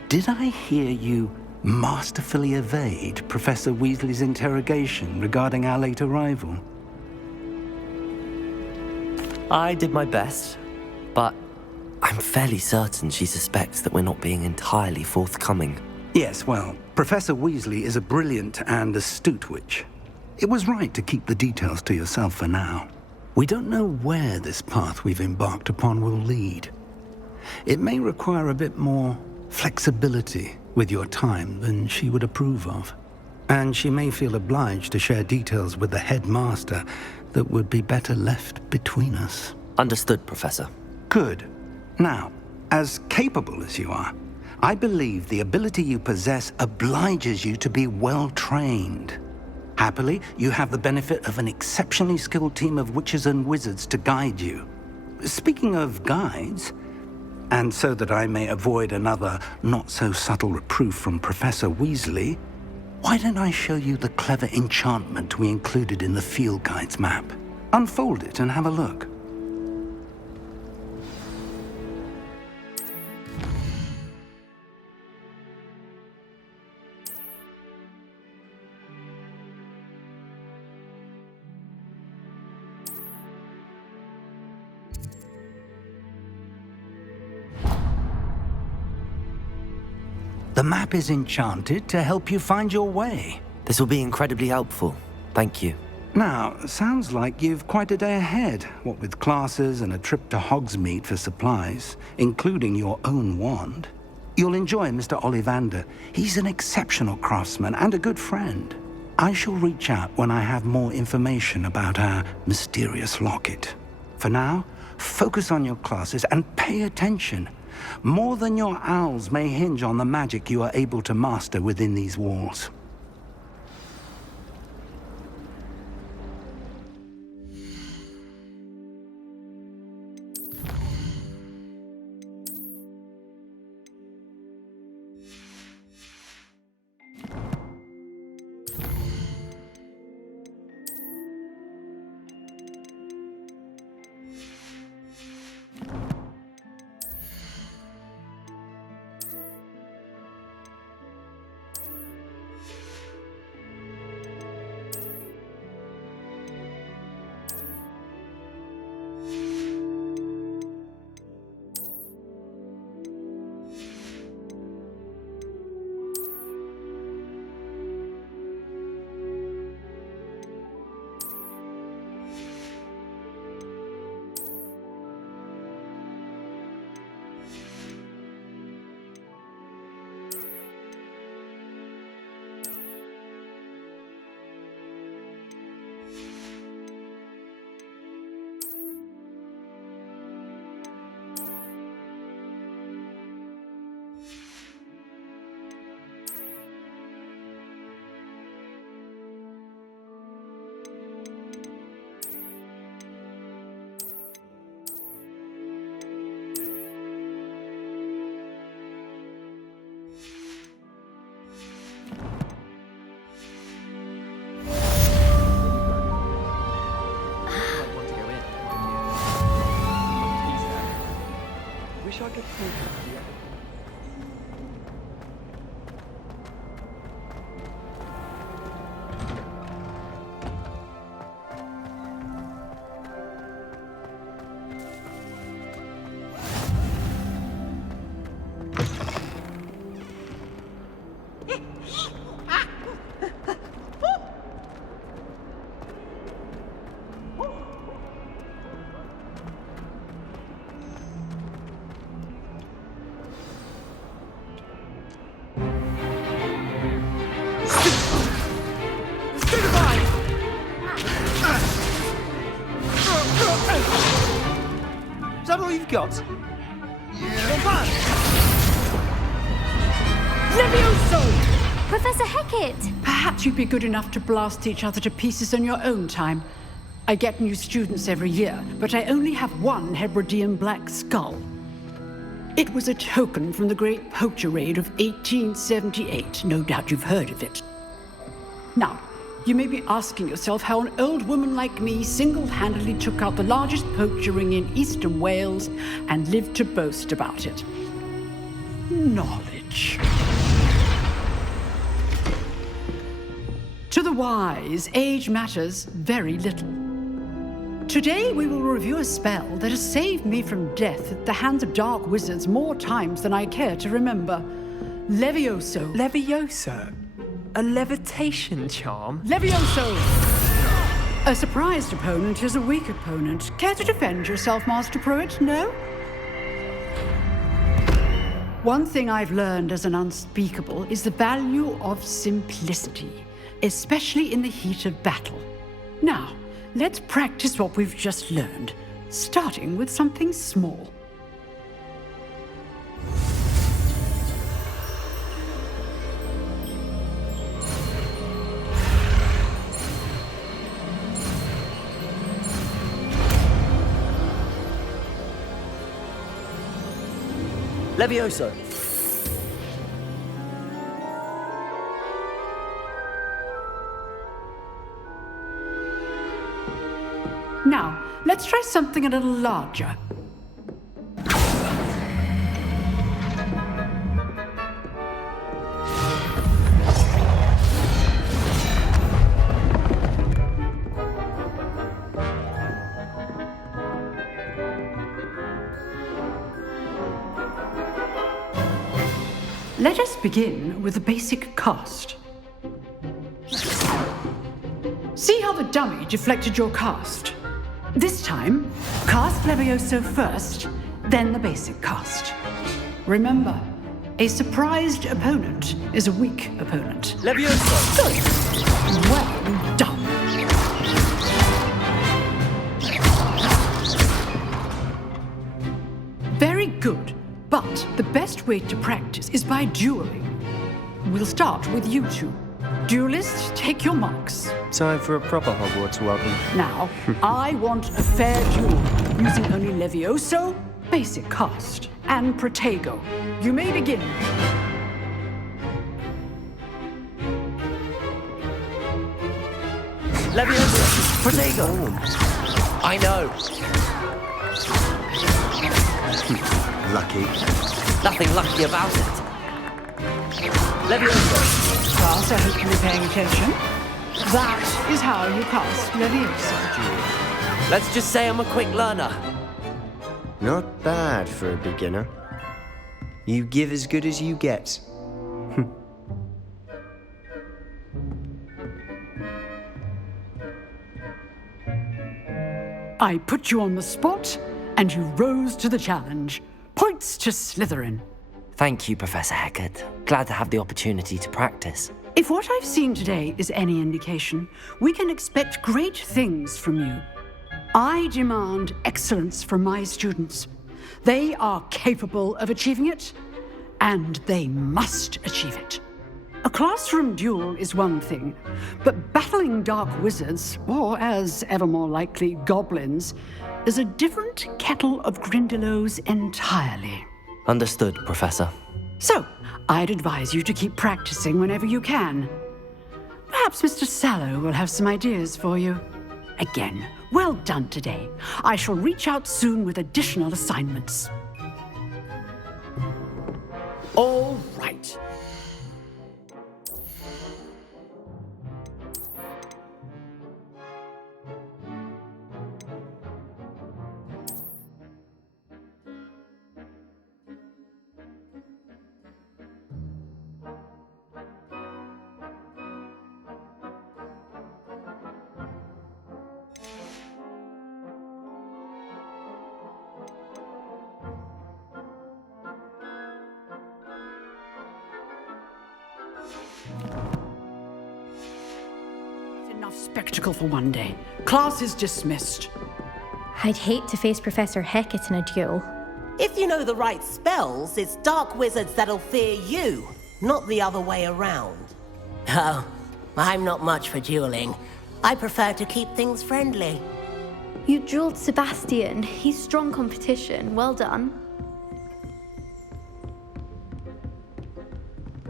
Did I hear you masterfully evade Professor Weasley's interrogation regarding our late arrival? I did my best, but I'm fairly certain she suspects that we're not being entirely forthcoming. Yes, well, Professor Weasley is a brilliant and astute witch. It was right to keep the details to yourself for now. We don't know where this path we've embarked upon will lead. It may require a bit more flexibility with your time than she would approve of. And she may feel obliged to share details with the headmaster that would be better left between us. Understood, Professor. Good. Now, as capable as you are, I believe the ability you possess obliges you to be well trained. Happily, you have the benefit of an exceptionally skilled team of witches and wizards to guide you. Speaking of guides, and so that I may avoid another not-so-subtle reproof from Professor Weasley, why don't I show you the clever enchantment we included in the field guide's map? Unfold it and have a look. The map is enchanted to help you find your way. This will be incredibly helpful. Thank you. Now, sounds like you've quite a day ahead, what with classes and a trip to Hogsmeade for supplies, including your own wand. You'll enjoy Mr. Ollivander. He's an exceptional craftsman and a good friend. I shall reach out when I have more information about our mysterious locket. For now, focus on your classes and pay attention. More than your owls may hinge on the magic you are able to master within these walls. all you've got? Levioso! Professor Hecat! Perhaps you'd be good enough to blast each other to pieces on your own time. I get new students every year, but I only have one Hebridean black skull. It was a token from the Great Poacher Raid of 1878. No doubt you've heard of it. Now, you may be asking yourself how an old woman like me single-handedly took out the largest poacher ring in eastern Wales and lived to boast about it. Knowledge. To the wise, age matters very little. Today we will review a spell that has saved me from death at the hands of dark wizards more times than I care to remember. Levioso. Levioso? A levitation charm? Levioso! A surprised opponent is a weak opponent. Care to defend yourself, Master Pruitt? No? One thing I've learned as an unspeakable is the value of simplicity, especially in the heat of battle. Now, let's practice what we've just learned, starting with something small. Levioso! Now, let's try something a little larger. Let us begin with the basic cast. See how the dummy deflected your cast? This time, cast Levioso first, then the basic cast. Remember, a surprised opponent is a weak opponent. Levioso! Good. Well done. Very good, but the best way to practice is by dueling. We'll start with you two. Duelists, take your marks. Time for a proper Hogwarts welcome. Now, I want a fair duel, using only Levioso, basic cast, and Protego. You may begin. Levioso! Protego! I know! Lucky. Nothing lucky about it. Levioso! Class, I hope you're paying attention. That is how you cast Levioso. Let's just say I'm a quick learner. Not bad for a beginner. You give as good as you get. I put you on the spot, and you rose to the challenge. Points to Slytherin. Thank you, Professor Hecat. Glad to have the opportunity to practice. If what I've seen today is any indication, we can expect great things from you. I demand excellence from my students. They are capable of achieving it, and they must achieve it. A classroom duel is one thing, but battling dark wizards, or as ever more likely, goblins, is a different kettle of Grindylows entirely. Understood, Professor. So, I'd advise you to keep practicing whenever you can. Perhaps Mr. Sallow will have some ideas for you. Again, well done today. I shall reach out soon with additional assignments. All right. Enough spectacle for one day. Class is dismissed. I'd hate to face Professor Hecat in a duel. If you know the right spells, it's dark wizards that'll fear you, not the other way around. Oh, I'm not much for dueling. I prefer to keep things friendly. You dueled Sebastian. He's strong competition. Well done.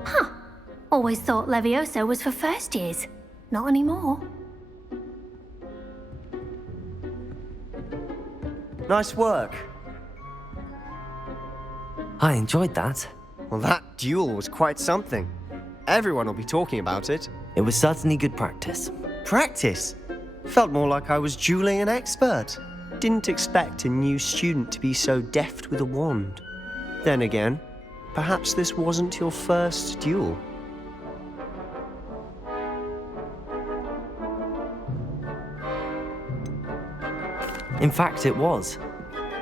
Huh. Always thought Levioso was for first years. Not anymore. Nice work. I enjoyed that. Well, that duel was quite something. Everyone will be talking about it. It was certainly good practice. Practice? Felt more like I was dueling an expert. Didn't expect a new student to be so deft with a wand. Then again, perhaps this wasn't your first duel. In fact, it was.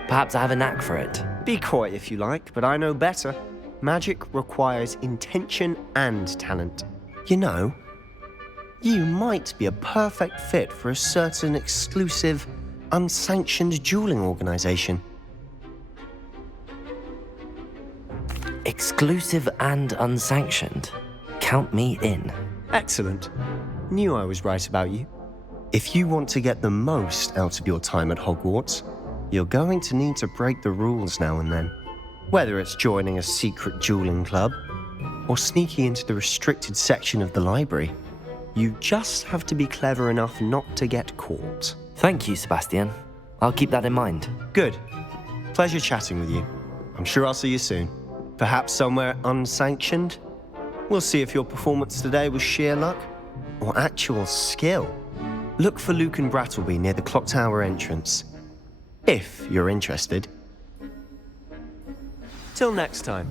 Perhaps I have a knack for it. Be coy if you like, but I know better. Magic requires intention and talent. You know, you might be a perfect fit for a certain exclusive, unsanctioned dueling organization. Exclusive and unsanctioned. Count me in. Excellent. Knew I was right about you. If you want to get the most out of your time at Hogwarts, you're going to need to break the rules now and then. Whether it's joining a secret dueling club, or sneaking into the restricted section of the library, you just have to be clever enough not to get caught. Thank you, Sebastian. I'll keep that in mind. Good. Pleasure chatting with you. I'm sure I'll see you soon. Perhaps somewhere unsanctioned? We'll see if your performance today was sheer luck or actual skill. Look for Luke and Brattleby near the clock tower entrance, if you're interested. Till next time.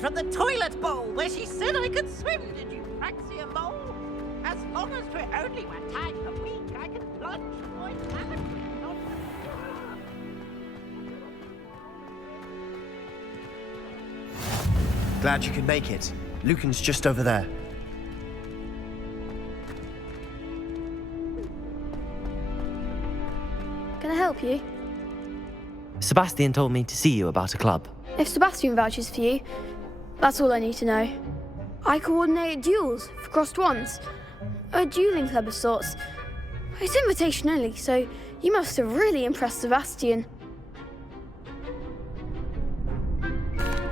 From the toilet bowl where she said I could swim. Did you Praxia mole? As long as we're only one time a week, I can plunge boys rapidly. Glad you could make it. Lucan's just over there. Can I help you? Sebastian told me to see you about a club. If Sebastian vouches for you, that's all I need to know. I coordinate duels for crossed wands. A dueling club of sorts. It's invitation only, so you must have really impressed Sebastian.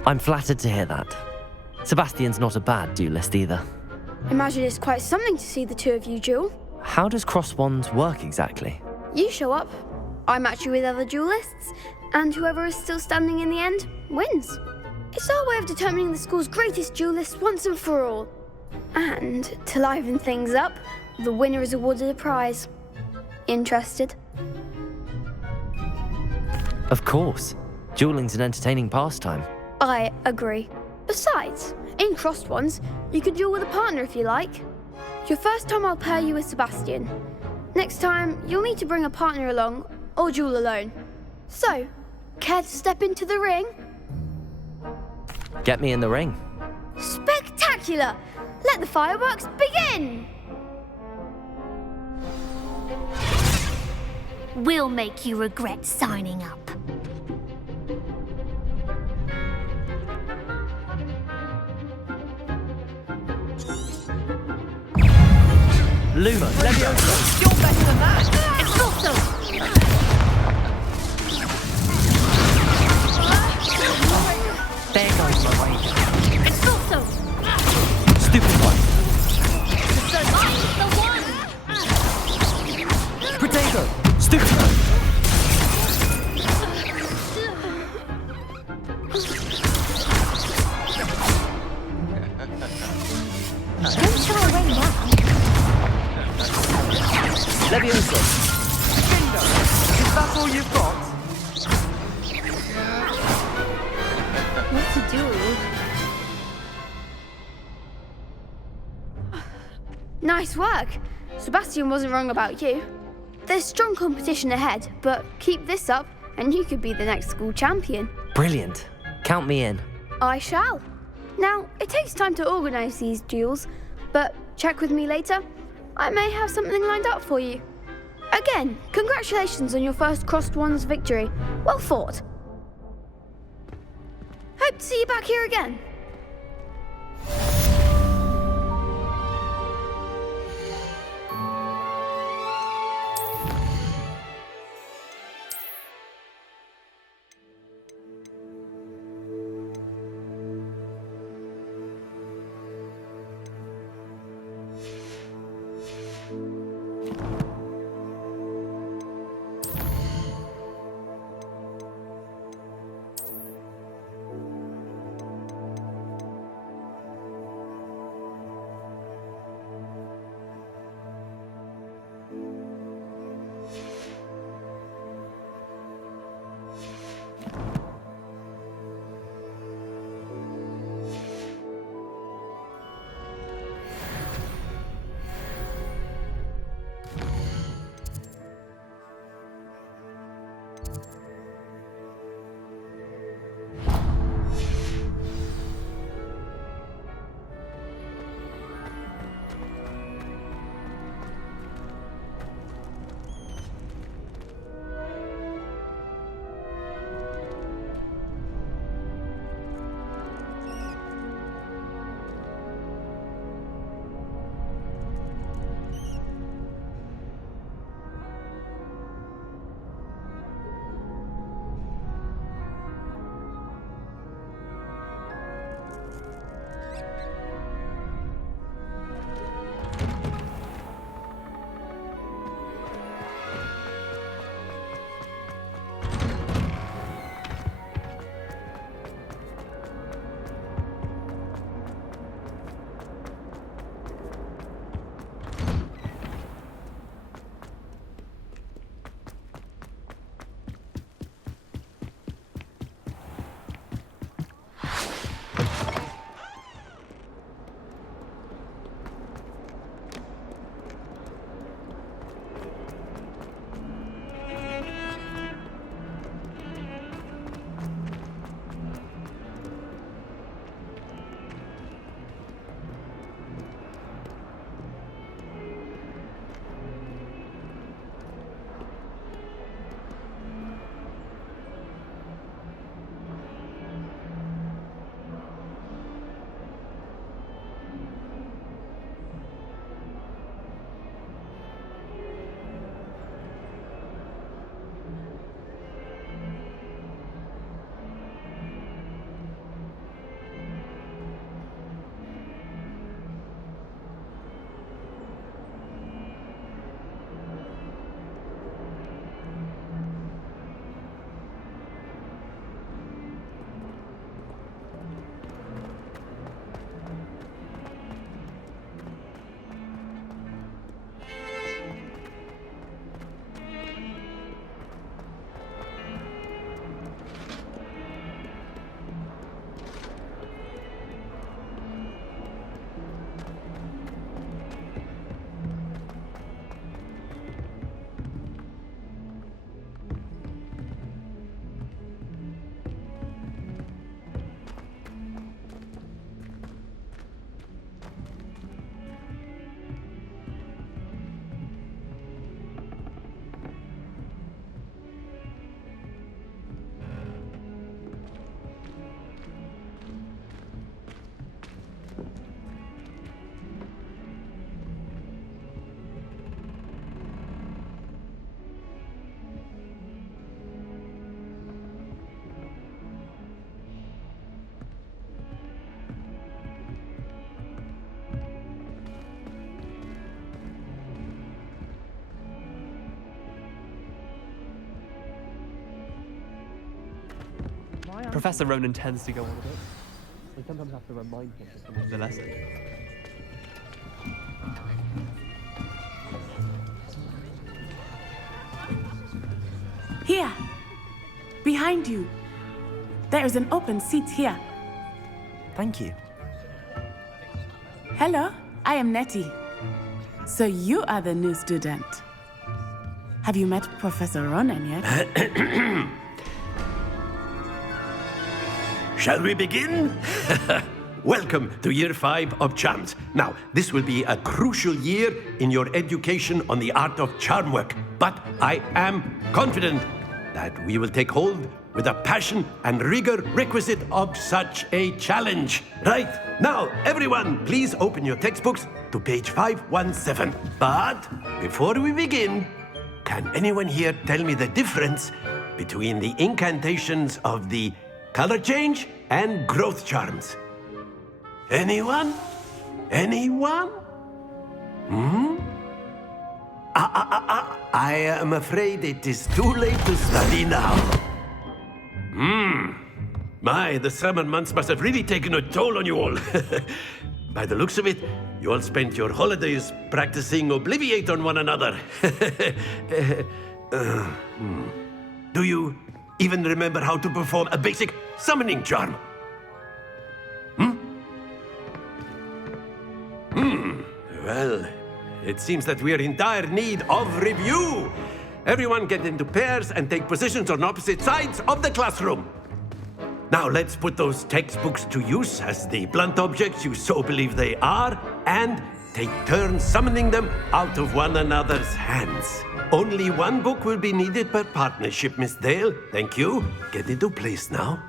I'm flattered to hear that. Sebastian's not a bad duelist either. Imagine it's quite something to see the two of you duel. How does cross wands work exactly? You show up, I match you with other duelists, and whoever is still standing in the end wins. It's our way of determining the school's greatest duelist once and for all. And, to liven things up, the winner is awarded a prize. Interested? Of course. Dueling's an entertaining pastime. I agree. Besides, in crossed ones, you could duel with a partner if you like. Your first time I'll pair you with Sebastian. Next time, you'll need to bring a partner along or duel alone. So, care to step into the ring? Get me in the ring. Spectacular! Let the fireworks begin! We'll make you regret signing up. Luma, Leviosa! You're better than that! It's also... There goes my way. It's also... Stupid one. The one! Protego! Stupid one. Don't shy away now. Leviosa! Bingo! Is that all you've got? What to do? Nice work. Sebastian wasn't wrong about you. There's strong competition ahead, but keep this up and you could be the next school champion. Brilliant. Count me in. I shall. Now, it takes time to organise these duels, but check with me later. I may have something lined up for you. Again, congratulations on your first Crossed Ones victory. Well fought. Hope to see you back here again. Professor Ronan tends to go on a bit. We sometimes have to remind him to finish the lesson. Here! Behind you! There is an open seat here. Thank you. Hello, I am Nettie. So you are the new student. Have you met Professor Ronan yet? Shall we begin? Welcome to Year 5 of Charms. Now, this will be a crucial year in your education on the art of charm work, but I am confident that we will take hold with the passion and rigor requisite of such a challenge. Right, now, everyone, please open your textbooks to page 517. But before we begin, can anyone here tell me the difference between the incantations of the color change and growth charms? Anyone? Anyone? I am afraid it is too late to study now. My, the summer months must have really taken a toll on you all. By the looks of it, you all spent your holidays practicing Obliviate on one another. Do you even remember how to perform a basic summoning charm? Well, it seems that we are in dire need of review. Everyone get into pairs and take positions on opposite sides of the classroom. Now let's put those textbooks to use as the blunt objects you so believe they are, and take turns summoning them out of one another's hands. Only one book will be needed per partnership, Miss Dale. Thank you. Get into place now.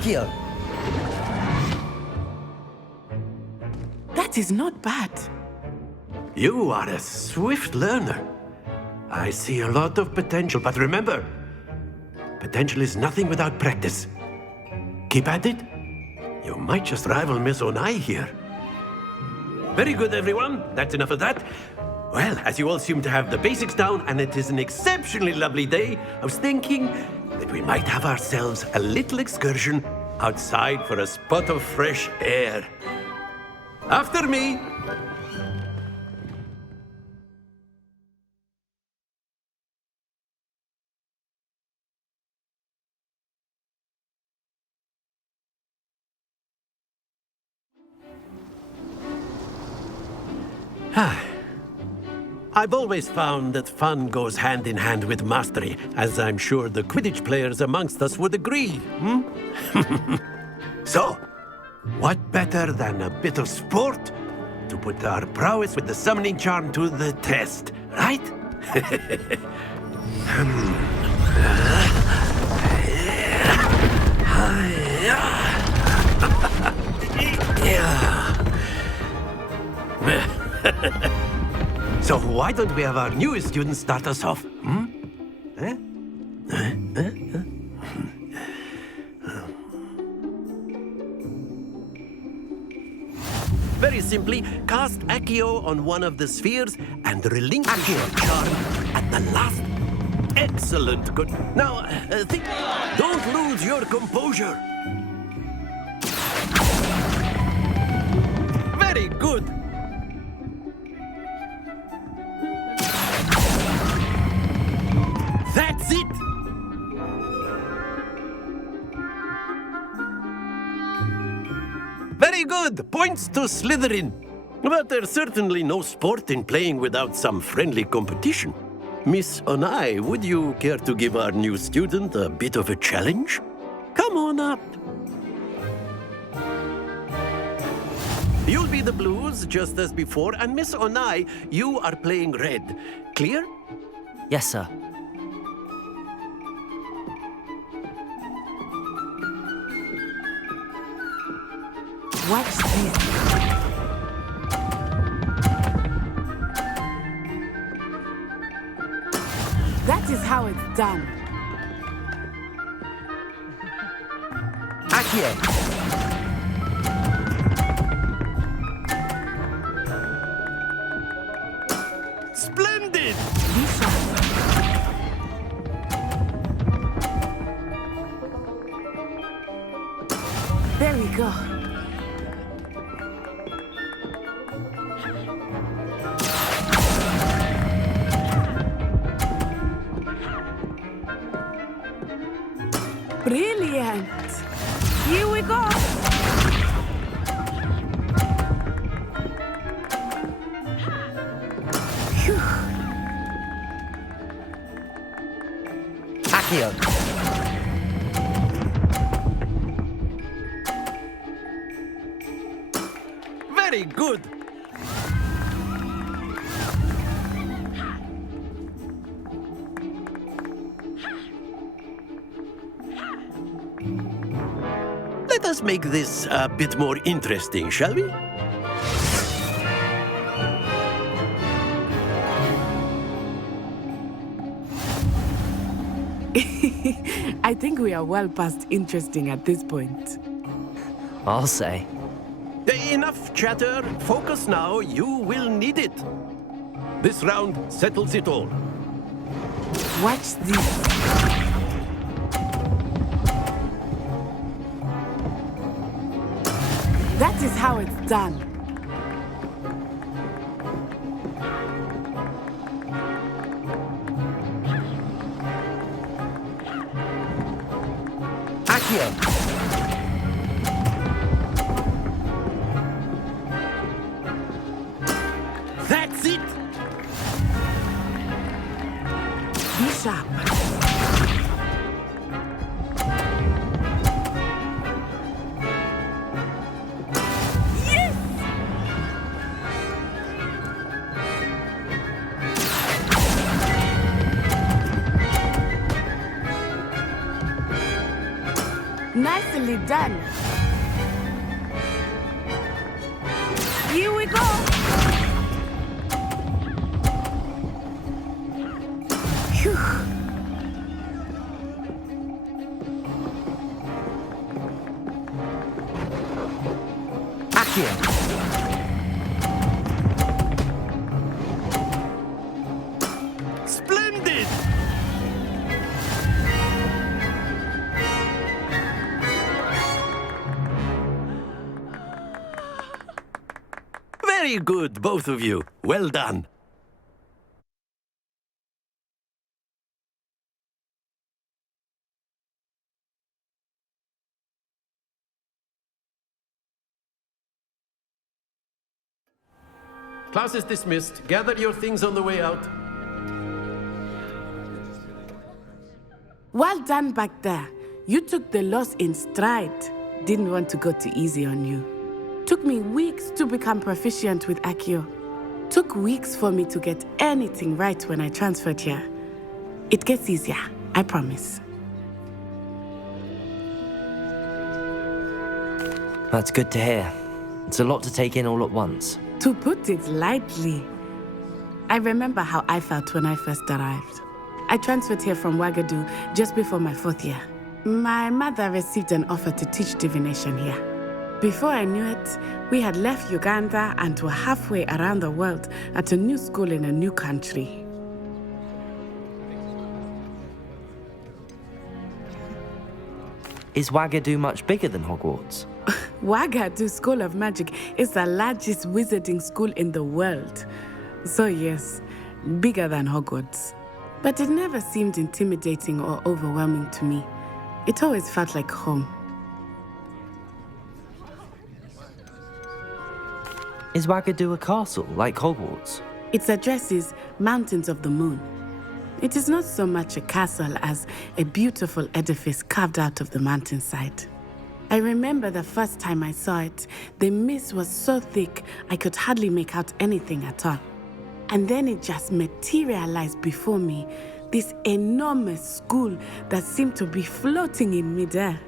Accio! That is not bad. You are a swift learner. I see a lot of potential, but remember, potential is nothing without practice. Keep at it. You might just rival Miss Onai here. Very good, everyone. That's enough of that. Well, as you all seem to have the basics down, and it is an exceptionally lovely day, I was thinking that we might have ourselves a little excursion outside for a spot of fresh air. After me! I've always found that fun goes hand in hand with mastery, as I'm sure the Quidditch players amongst us would agree, So, what better than a bit of sport to put our prowess with the summoning charm to the test, right? So why don't we have our newest student start us off? Very simply, cast Accio on one of the spheres and relinquish your charm at the last. Excellent. Good. Now, think. Don't lose your composure. Very good. That's it! Very good! Points to Slytherin. But there's certainly no sport in playing without some friendly competition. Miss Onai, would you care to give our new student a bit of a challenge? Come on up. You'll be the blues, just as before, and Miss Onai, you are playing red. Clear? Yes, sir. Watch this. That is how it's done. Accio! Splendid! There we go. Brilliant! Here we go! Phew. Accio! Very good! Let us make this a bit more interesting, shall we? I think we are well past interesting at this point. I'll say. Enough chatter. Focus now. You will need it. This round settles it all. Watch this. That is how it's done. Accio! That's it! Be sharp. Yes! Nice Nicely done. Here we go. Phew. Accio! Splendid! Very good, both of you. Well done. Class is dismissed. Gather your things on the way out. Well done back there. You took the loss in stride. Didn't want to go too easy on you. Took me weeks to become proficient with Accio. Took weeks for me to get anything right when I transferred here. It gets easier, I promise. That's good to hear. It's a lot to take in all at once. To put it lightly, I remember how I felt when I first arrived. I transferred here from Wagadu just before my 4th year. My mother received an offer to teach divination here. Before I knew it, we had left Uganda and were halfway around the world at a new school in a new country. Is Wagadu much bigger than Hogwarts? Wagadu School of Magic is the largest wizarding school in the world. So yes, bigger than Hogwarts. But it never seemed intimidating or overwhelming to me. It always felt like home. Is Wagadu a castle, like Hogwarts? Its address is Mountains of the Moon. It is not so much a castle as a beautiful edifice carved out of the mountainside. I remember the first time I saw it, the mist was so thick I could hardly make out anything at all. And then it just materialized before me, this enormous school that seemed to be floating in midair.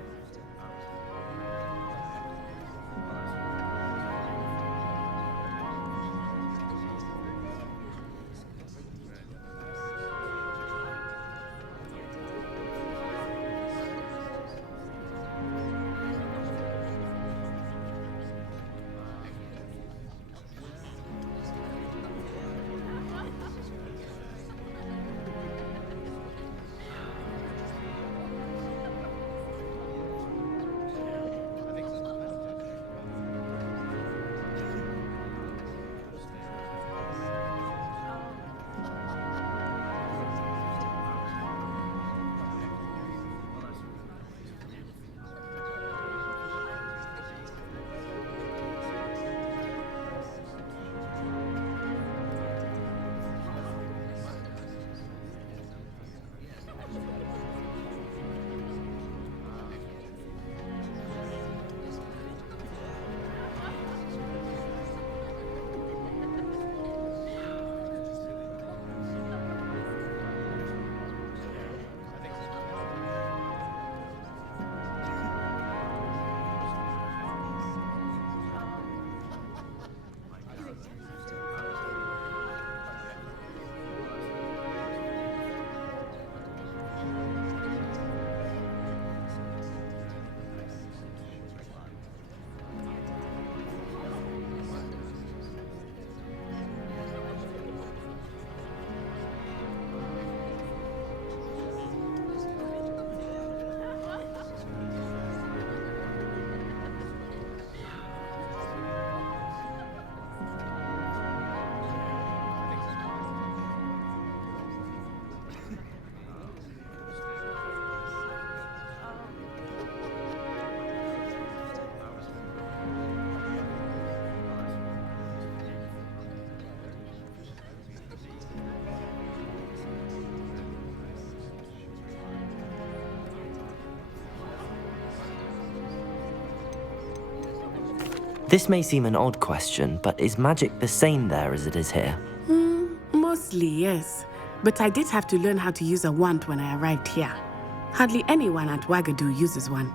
This may seem an odd question, but is magic the same there as it is here? Mostly, yes. But I did have to learn how to use a wand when I arrived here. Hardly anyone at Wagadu uses one.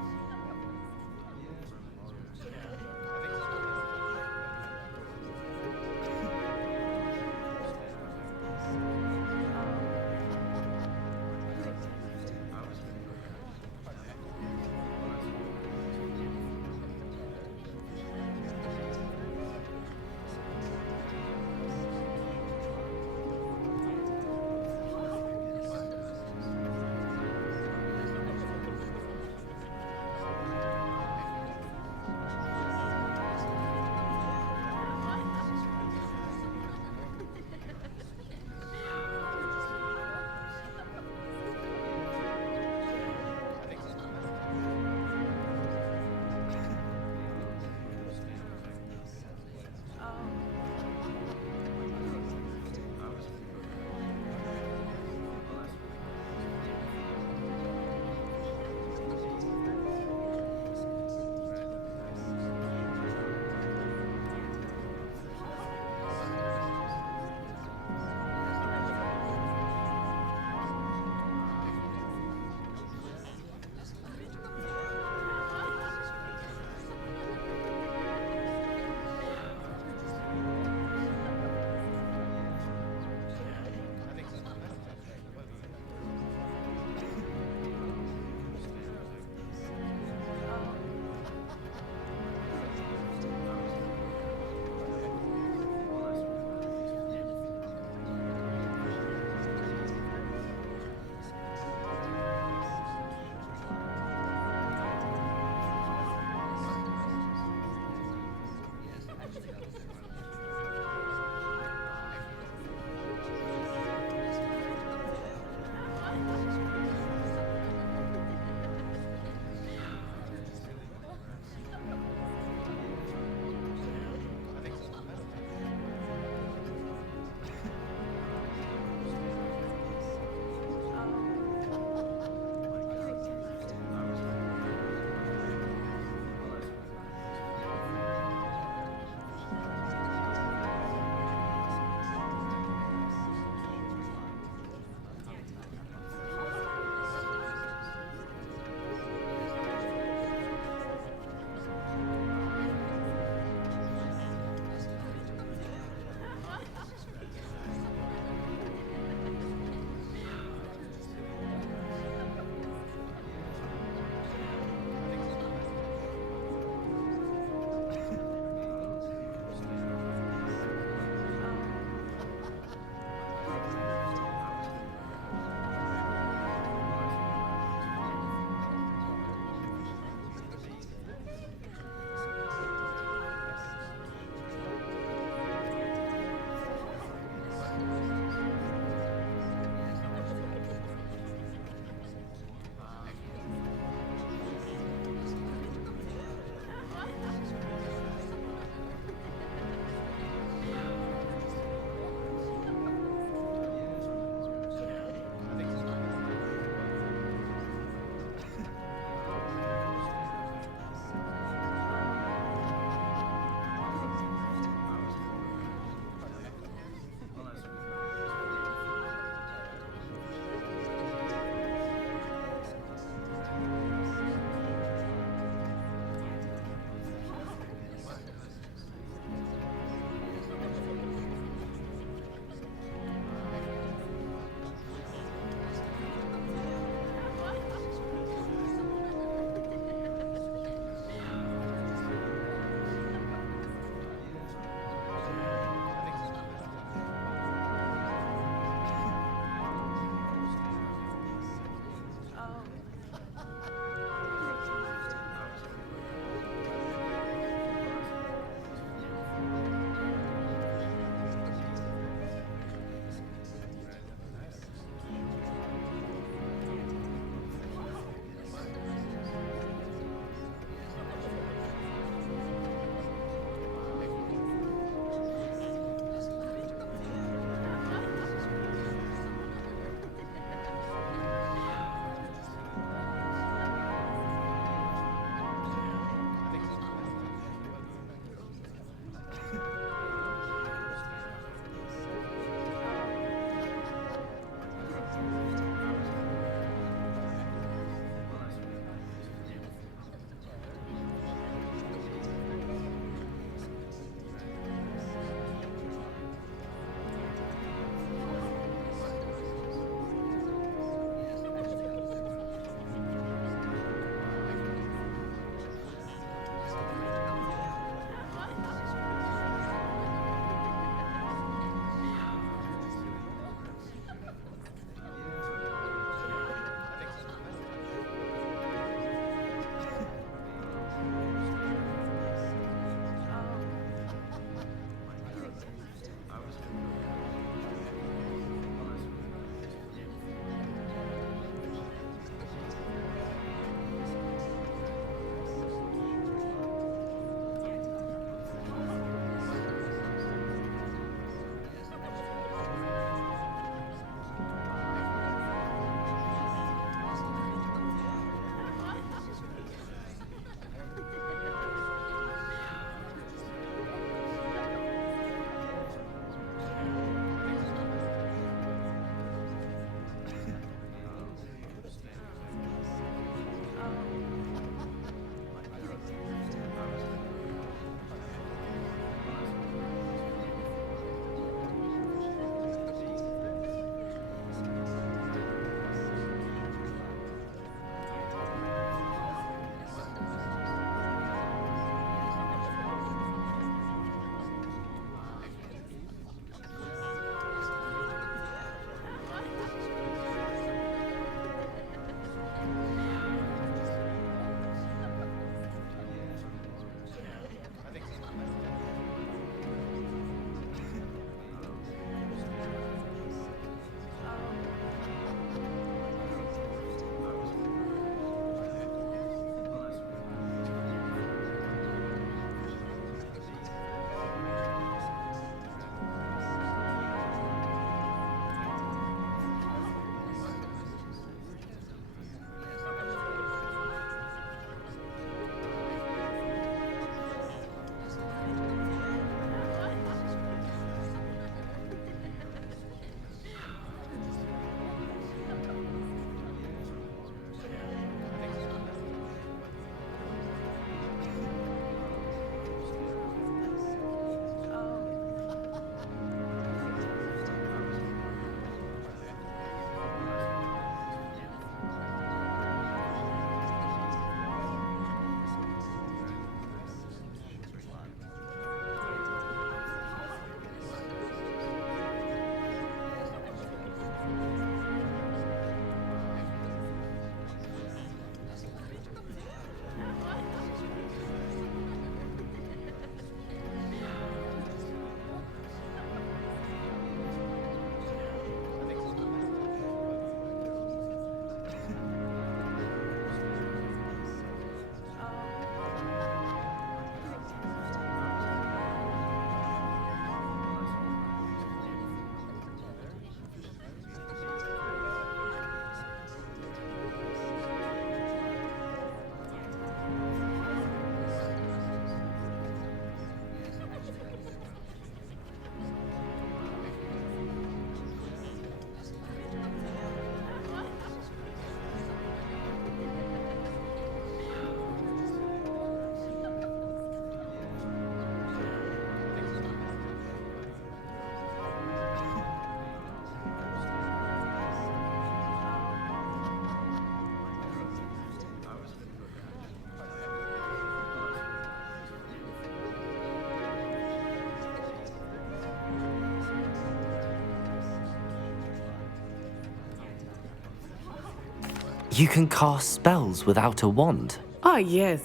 You can cast spells without a wand. Oh, yes.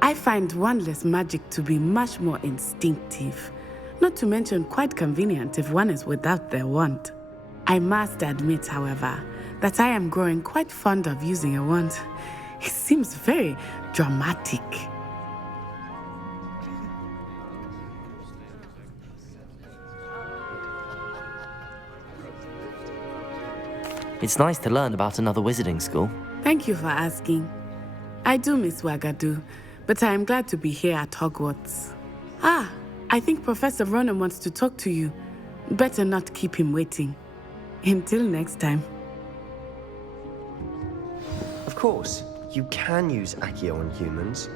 I find wandless magic to be much more instinctive. Not to mention quite convenient if one is without their wand. I must admit, however, that I am growing quite fond of using a wand. It seems very dramatic. It's nice to learn about another wizarding school. Thank you for asking. I do miss Wagadu, but I am glad to be here at Hogwarts. Ah, I think Professor Ronan wants to talk to you. Better not keep him waiting. Until next time. Of course, you can use Accio on humans,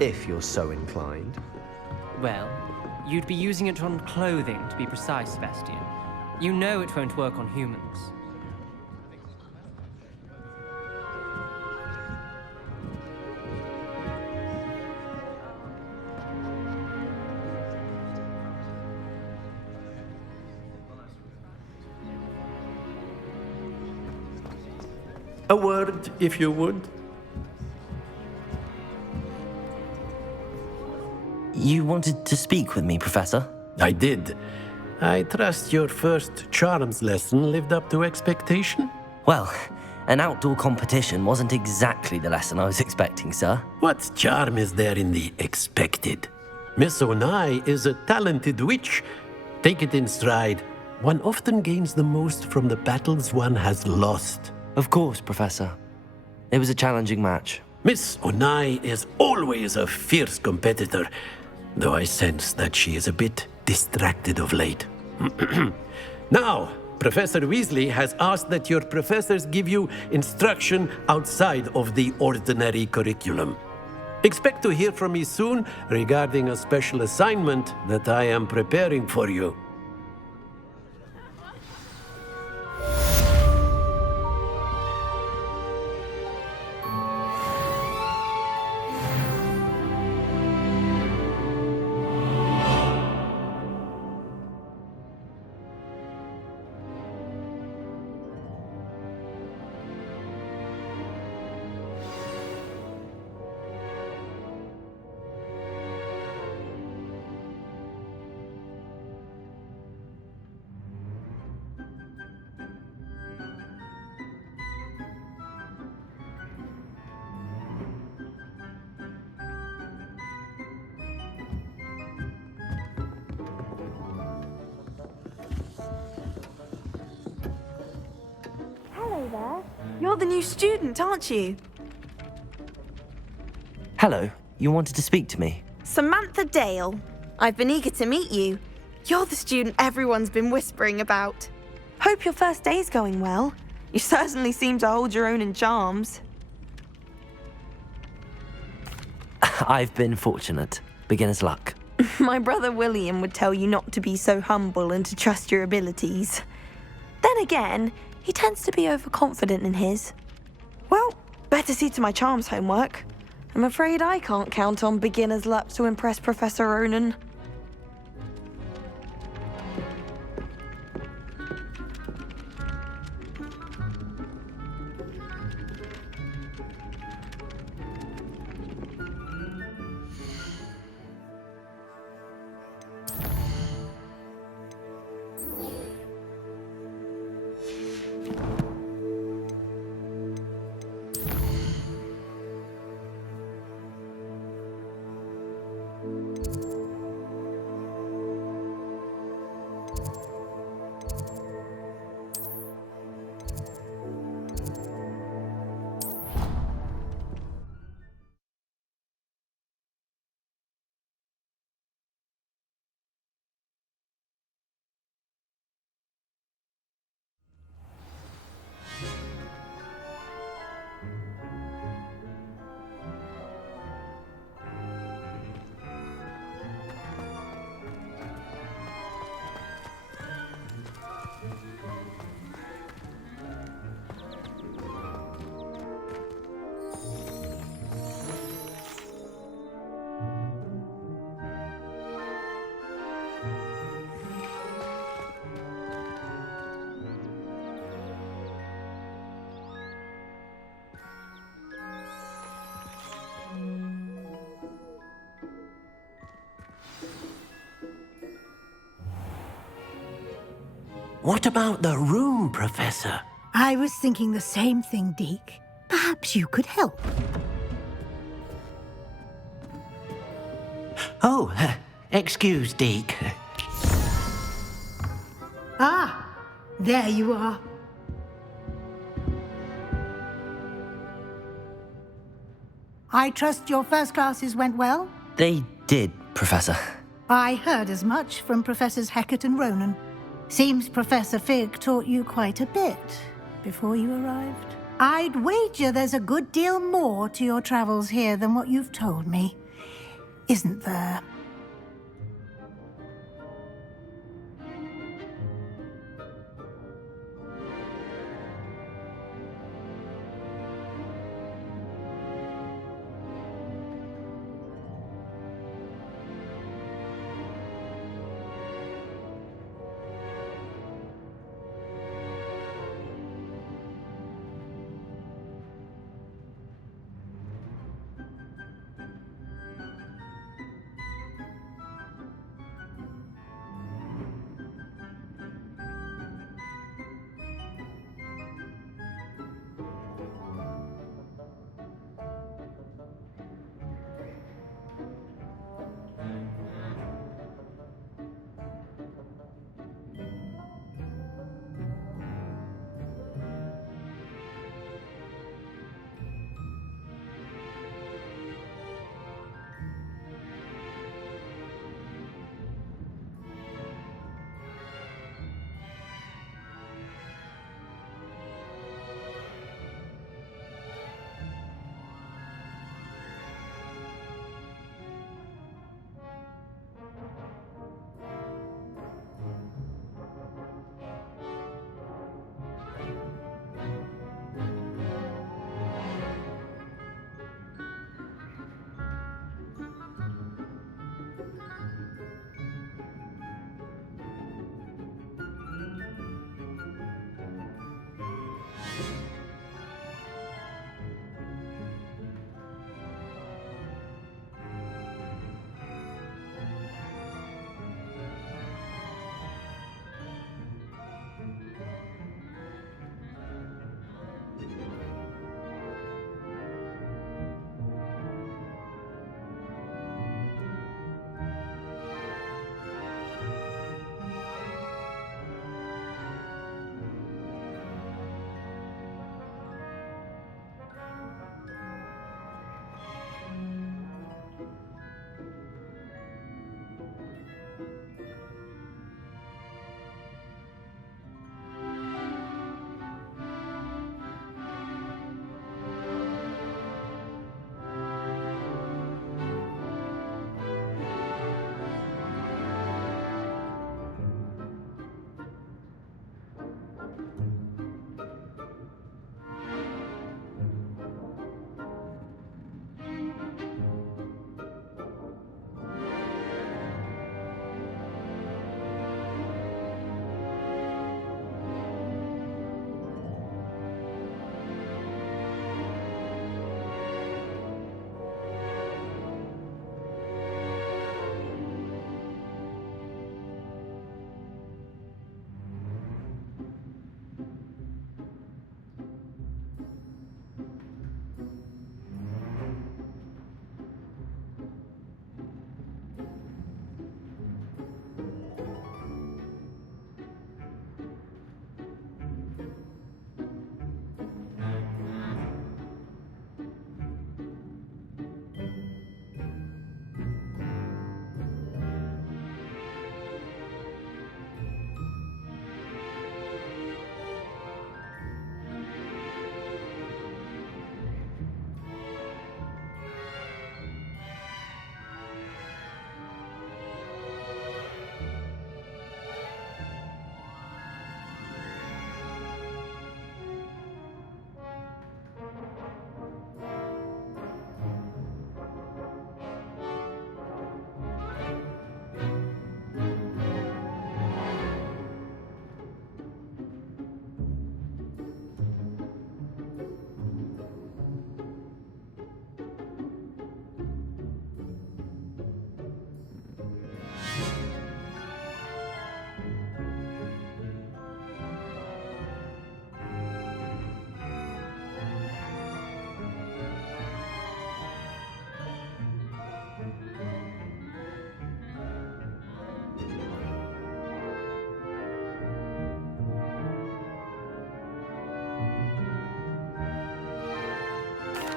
if you're so inclined. Well, you'd be using it on clothing, to be precise, Sebastian. You know it won't work on humans. A word, if you would. You wanted to speak with me, Professor? I did. I trust your first charms lesson lived up to expectation? Well, an outdoor competition wasn't exactly the lesson I was expecting, sir. What charm is there in the expected? Miss Onai is a talented witch. Take it in stride. One often gains the most from the battles one has lost. Of course, Professor. It was a challenging match. Miss Onai is always a fierce competitor, though I sense that she is a bit distracted of late. Now, Professor Weasley has asked that your professors give you instruction outside of the ordinary curriculum. Expect to hear from me soon regarding a special assignment that I am preparing for you. Hello there. You're the new student, aren't you? Hello, you wanted to speak to me? Samantha Dale. I've been eager to meet you. You're the student everyone's been whispering about. Hope your first day's going well. You certainly seem to hold your own in charms. I've been fortunate. Beginner's luck. My brother William would tell you not to be so humble and to trust your abilities. Then again, he tends to be overconfident in his. Well, better see to my charms homework. I'm afraid I can't count on beginner's luck to impress Professor Ronan. What about the room, Professor? I was thinking the same thing, Deke. Perhaps you could help. Oh, excuse, Deke. Ah, there you are. I trust your first classes went well? They did, Professor. I heard as much from Professors Hecat and Ronan. Seems Professor Fig taught you quite a bit before you arrived. I'd wager there's a good deal more to your travels here than what you've told me. Isn't there?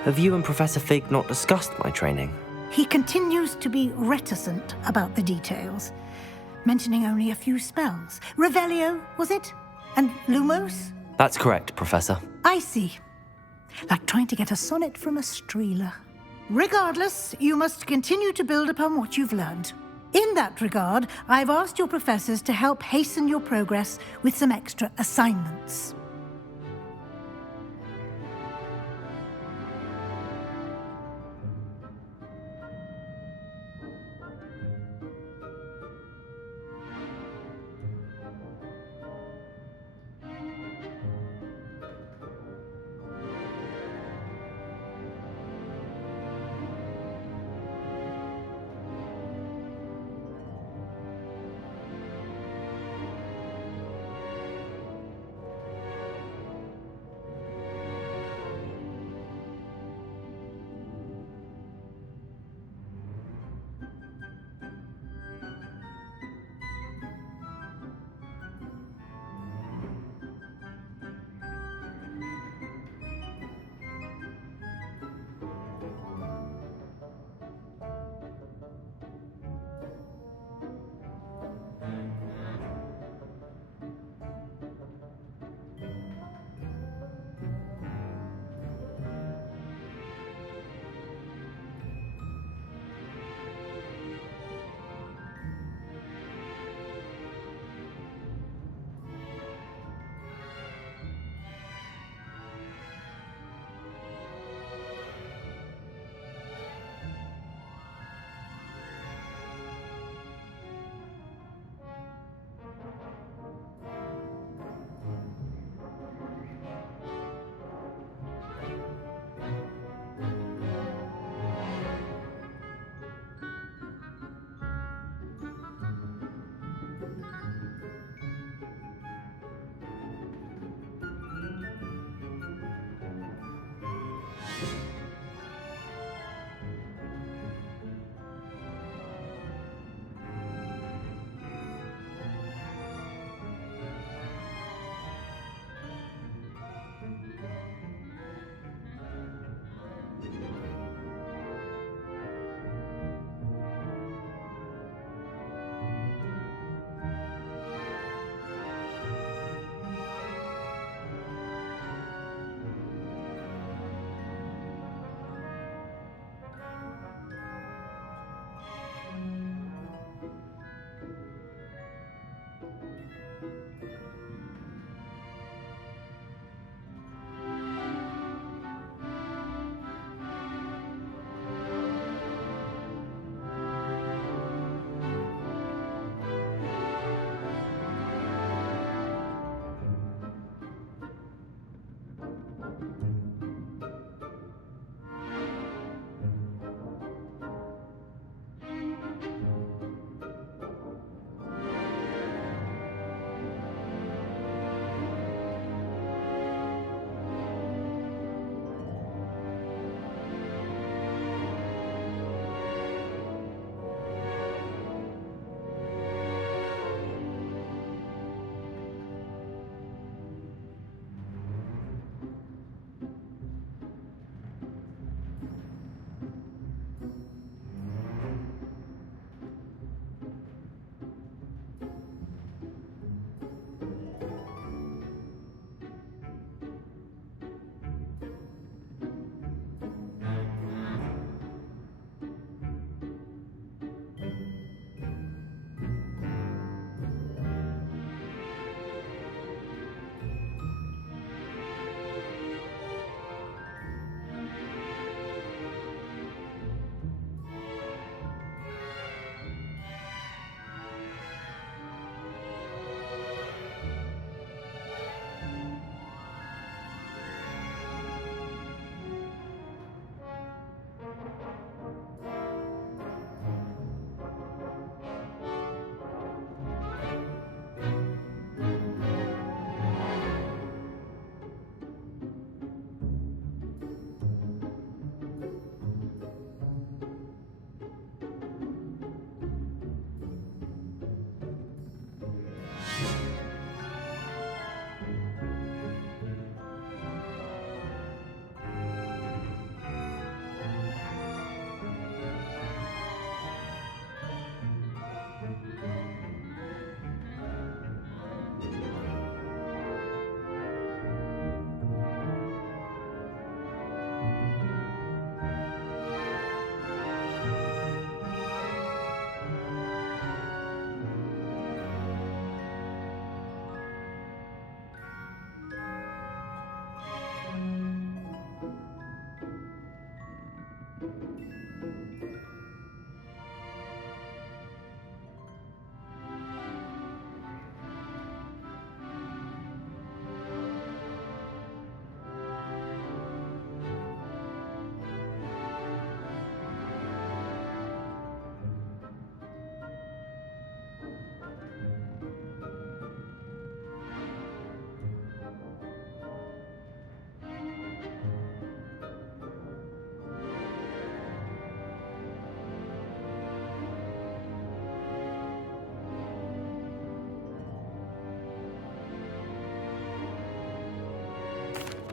have you and Professor Fig not discussed my training? He continues to be reticent about the details, mentioning only a few spells. Revelio, was it? And Lumos? That's correct, Professor. I see. Like trying to get a sonnet from a streeler. Regardless, you must continue to build upon what you've learned. In that regard, I've asked your professors to help hasten your progress with some extra assignments.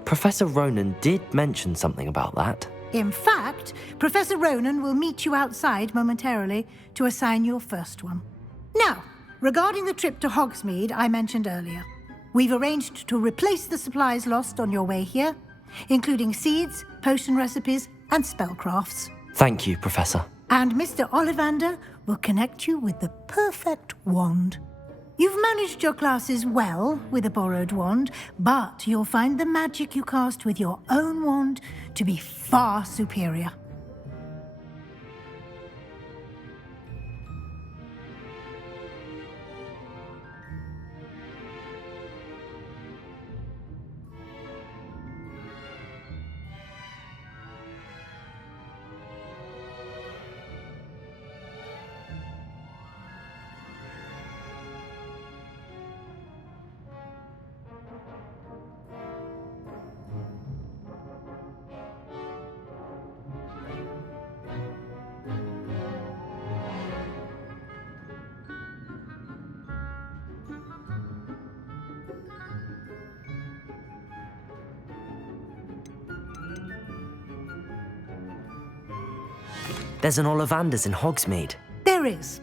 Professor Ronan did mention something about that. In fact, Professor Ronan will meet you outside momentarily to assign your first one. Now, regarding the trip to Hogsmeade I mentioned earlier, we've arranged to replace the supplies lost on your way here, including seeds, potion recipes, and spellcrafts. Thank you, Professor. And Mr. Ollivander will connect you with the perfect wand. You've managed your classes well with a borrowed wand, but you'll find the magic you cast with your own wand to be far superior. There's an Ollivander's in Hogsmeade. There is.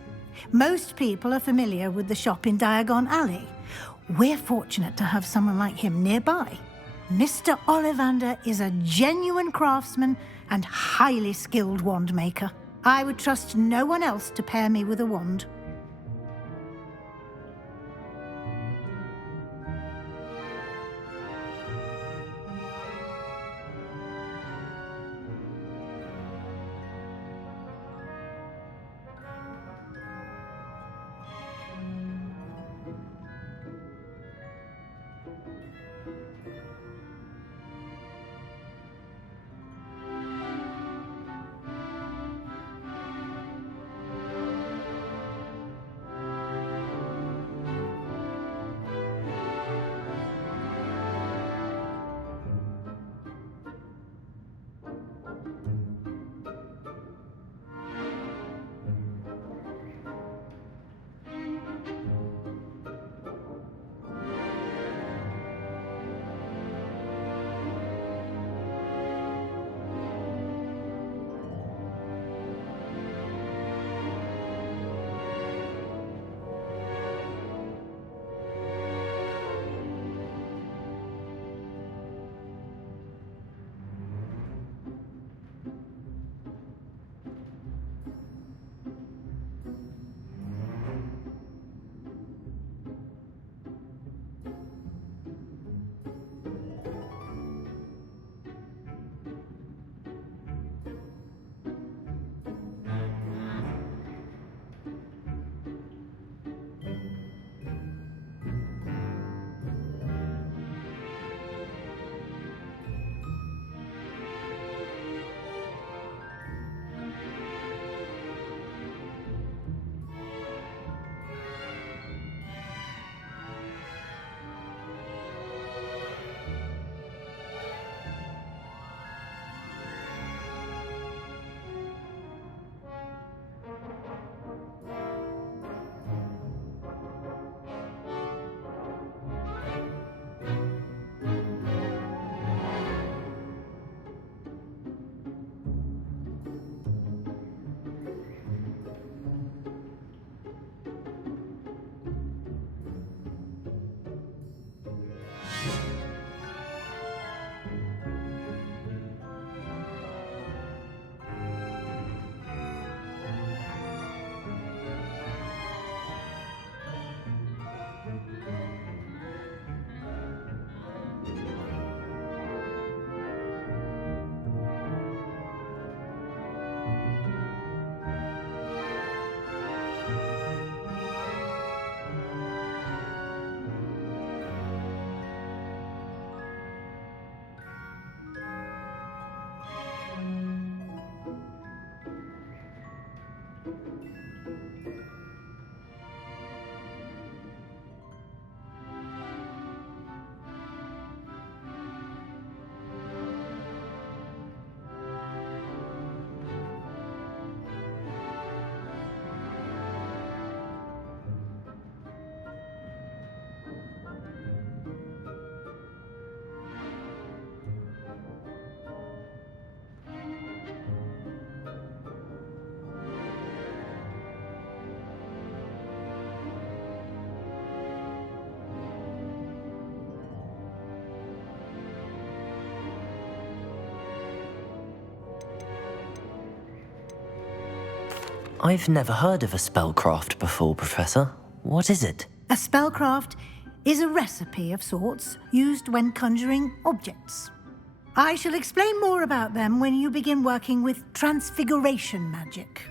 Most people are familiar with the shop in Diagon Alley. We're fortunate to have someone like him nearby. Mr. Ollivander is a genuine craftsman and highly skilled wand maker. I would trust no one else to pair me with a wand. I've never heard of a spellcraft before, Professor. What is it? A spellcraft is a recipe of sorts used when conjuring objects. I shall explain more about them when you begin working with transfiguration magic.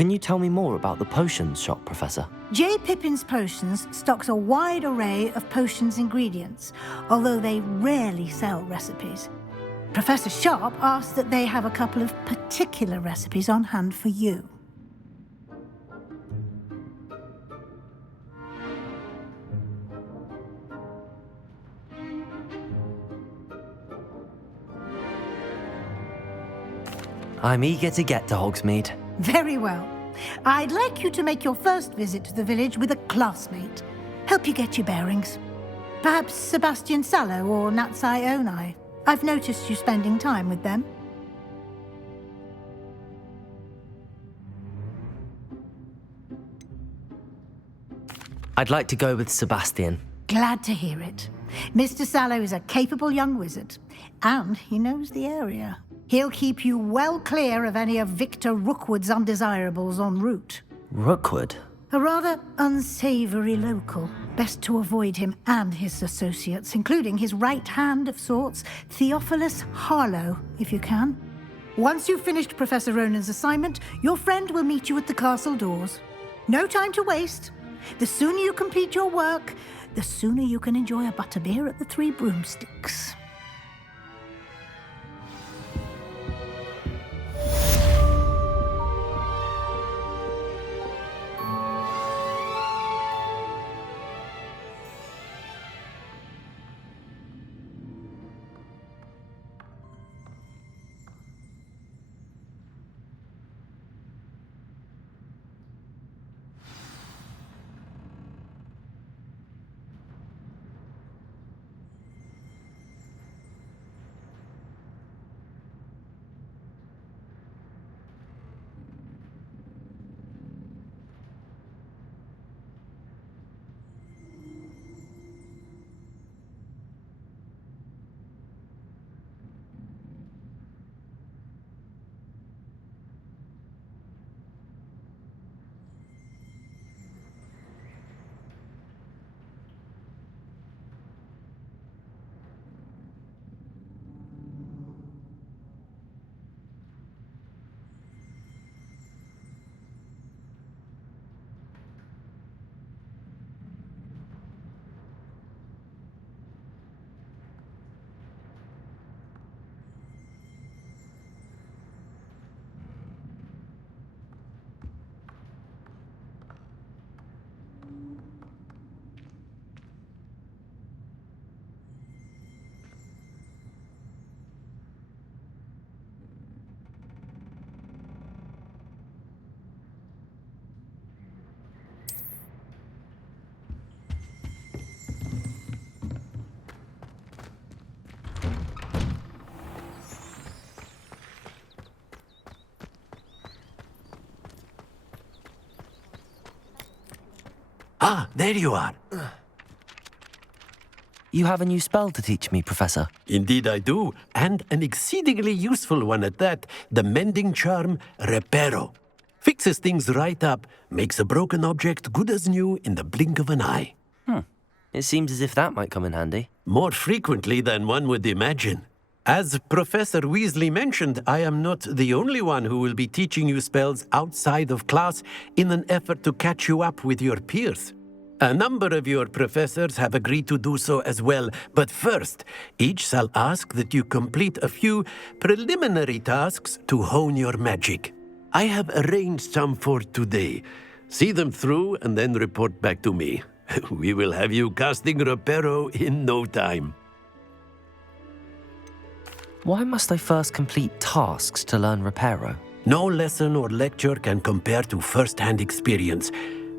Can you tell me more about the potions shop, Professor? J. Pippin's Potions stocks a wide array of potions ingredients, although they rarely sell recipes. Professor Sharp asked that they have a couple of particular recipes on hand for you. I'm eager to get to Hogsmeade. Very well. I'd like you to make your first visit to the village with a classmate. Help you get your bearings. Perhaps Sebastian Sallow or Natsai Onai. I've noticed you spending time with them. I'd like to go with Sebastian. Glad to hear it. Mr. Sallow is a capable young wizard, and he knows the area. He'll keep you well clear of any of Victor Rookwood's undesirables en route. Rookwood? A rather unsavory local. Best to avoid him and his associates, including his right hand of sorts, Theophilus Harlow, if you can. Once you've finished Professor Ronan's assignment, your friend will meet you at the castle doors. No time to waste. The sooner you complete your work, the sooner you can enjoy a butterbeer at the Three Broomsticks. Ah, there you are. You have a new spell to teach me, Professor. Indeed I do, and an exceedingly useful one at that. The mending charm, Reparo. Fixes things right up, makes a broken object good as new in the blink of an eye. It seems as if that might come in handy. More frequently than one would imagine. As Professor Weasley mentioned, I am not the only one who will be teaching you spells outside of class in an effort to catch you up with your peers. A number of your professors have agreed to do so as well, but first, each shall ask that you complete a few preliminary tasks to hone your magic. I have arranged some for today. See them through and then report back to me. We will have you casting Reparo in no time. Why must I first complete tasks to learn Reparo? No lesson or lecture can compare to first-hand experience,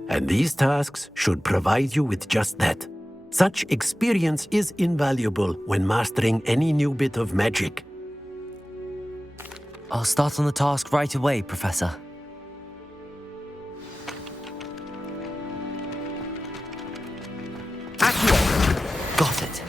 and these tasks should provide you with just that. Such experience is invaluable when mastering any new bit of magic. I'll start on the task right away, Professor. Got it.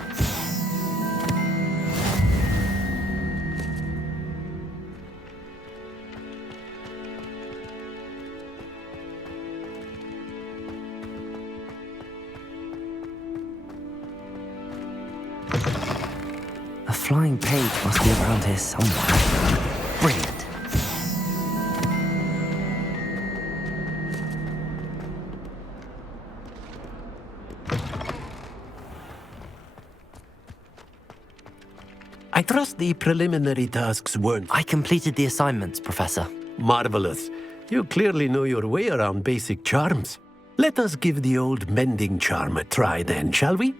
A flying page must be around here somewhere. Brilliant. I trust the preliminary tasks weren't... I completed the assignments, Professor. Marvelous. You clearly know your way around basic charms. Let us give the old mending charm a try then, shall we?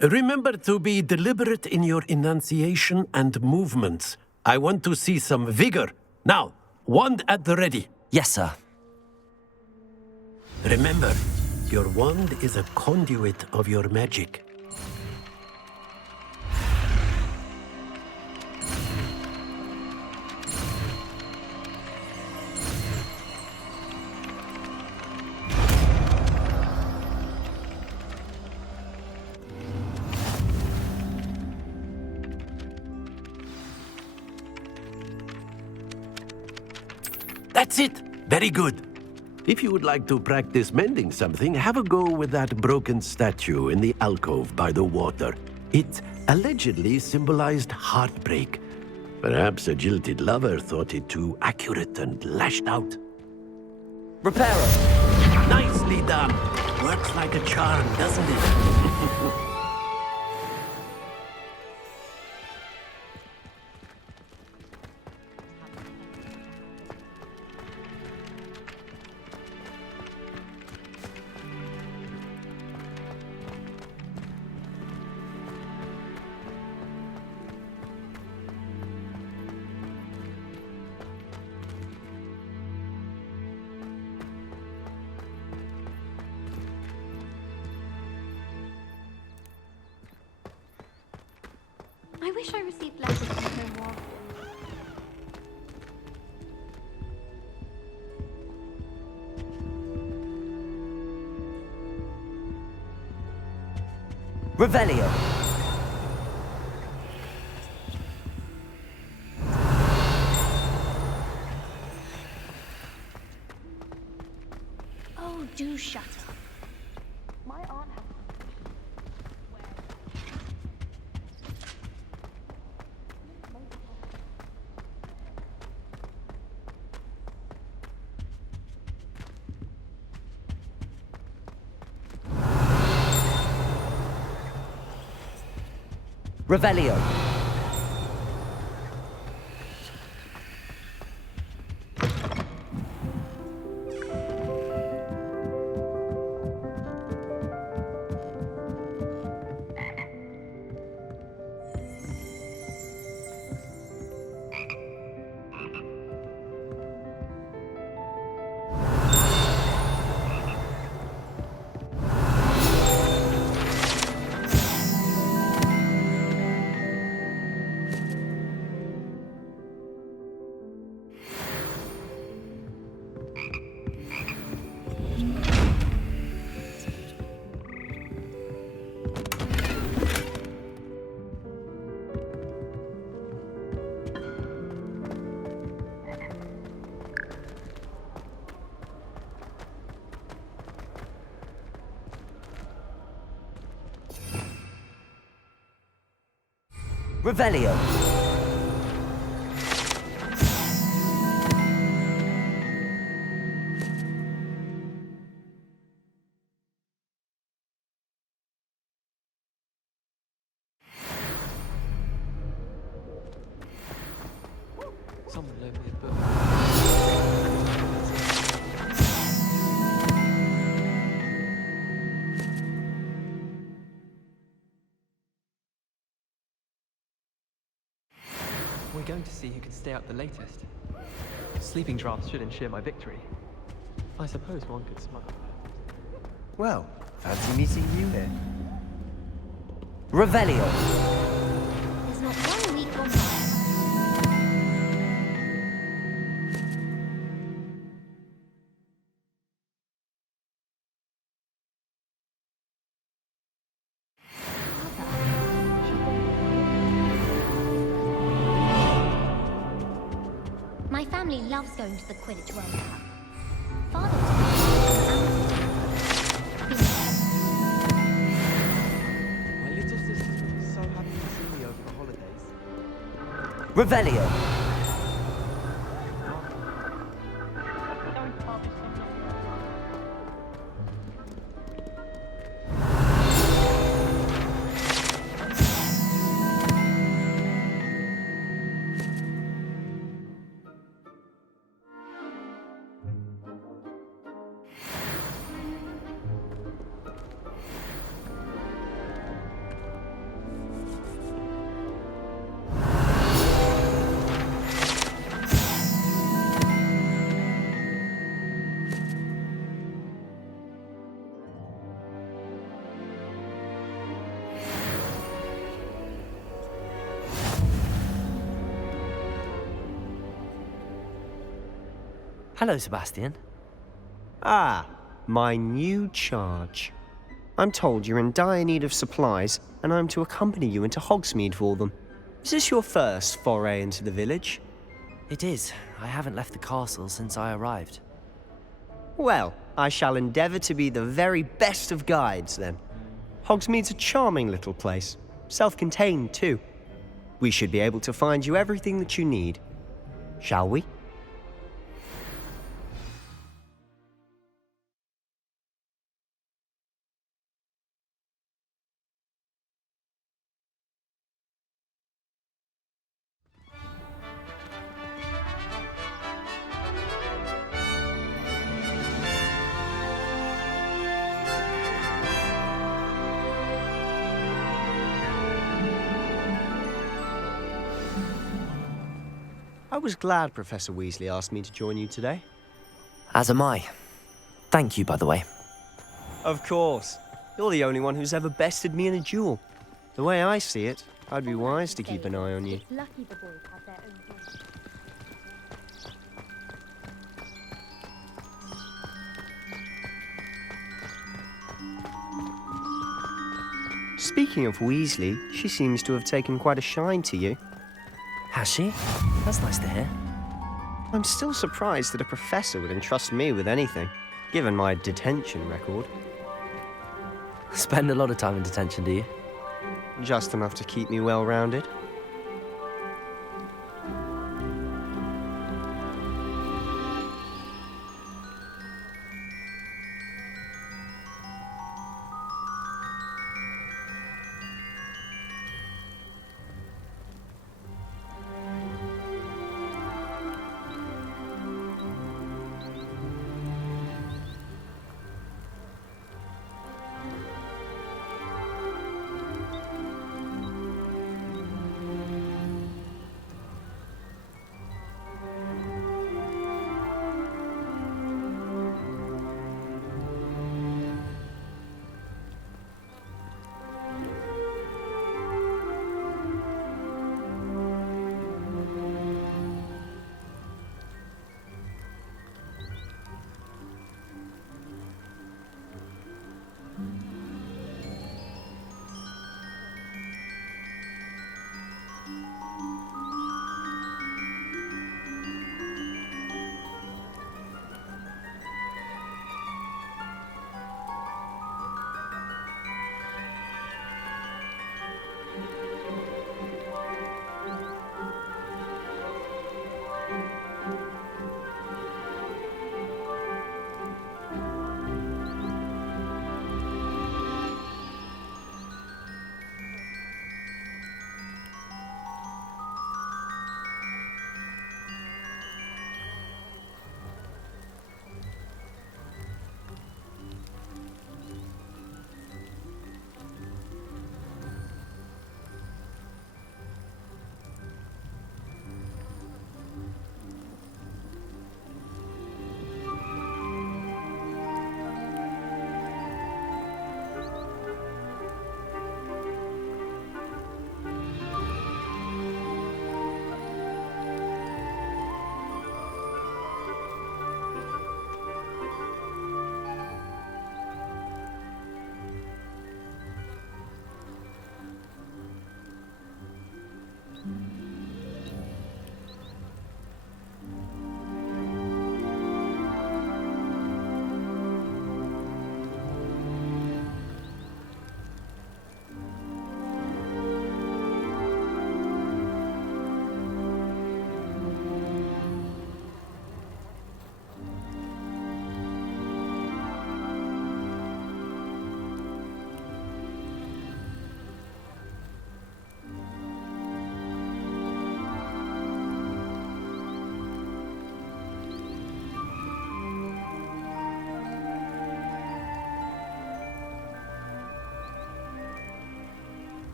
Remember to be deliberate in your enunciation and movements. I want to see some vigor. Now, wand at the ready. Yes, sir. Remember, your wand is a conduit of your magic. That's it! Very good. If you would like to practice mending something, have a go with that broken statue in the alcove by the water. It allegedly symbolized heartbreak. Perhaps a jilted lover thought it too accurate and lashed out. Reparo! Nicely done! Works like a charm, doesn't it? I wish I received letters from home more. Revelio. Oh, do shut up. My aunt has... Revelio. Revelio. Someone loaned me a book. We're going to see who can stay up the latest. Sleeping drafts should ensure my victory. I suppose one could smuggle. Well, fancy meeting you here. Revelio. There's not one week gone by. My family loves going to the Quidditch World Cup. Father My little sister was so happy to see me over the holidays. Revelio. Hello, Sebastian. Ah, my new charge. I'm told you're in dire need of supplies, and I'm to accompany you into Hogsmeade for them. Is this your first foray into the village? It is. I haven't left the castle since I arrived. Well, I shall endeavour to be the very best of guides, then. Hogsmeade's a charming little place. Self-contained, too. We should be able to find you everything that you need. Shall we? I was glad Professor Weasley asked me to join you today. As am I. Thank you, by the way. Of course. You're the only one who's ever bested me in a duel. The way I see it, I'd be wise to keep an eye on you. Lucky the boys have their own home. Speaking of Weasley, she seems to have taken quite a shine to you. Has she? That's nice to hear. I'm still surprised that a professor would entrust me with anything, given my detention record. Spend a lot of time in detention, do you? Just enough to keep me well-rounded.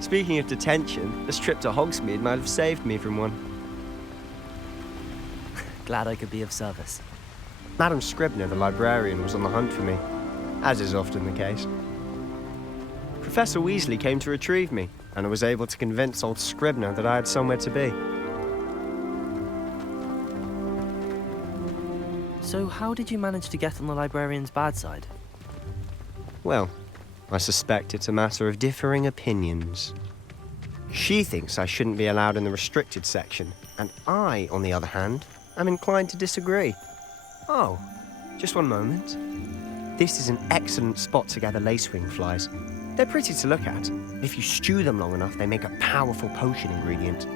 Speaking of detention, this trip to Hogsmeade might have saved me from one. Glad I could be of service. Madam Scribner, the librarian, was on the hunt for me, as is often the case. Professor Weasley came to retrieve me, and I was able to convince old Scribner that I had somewhere to be. So how did you manage to get on the librarian's bad side? Well, I suspect it's a matter of differing opinions. She thinks I shouldn't be allowed in the restricted section, and I, on the other hand, am inclined to disagree. Oh, just one moment. This is an excellent spot to gather lacewing flies. They're pretty to look at. If you stew them long enough, they make a powerful potion ingredient.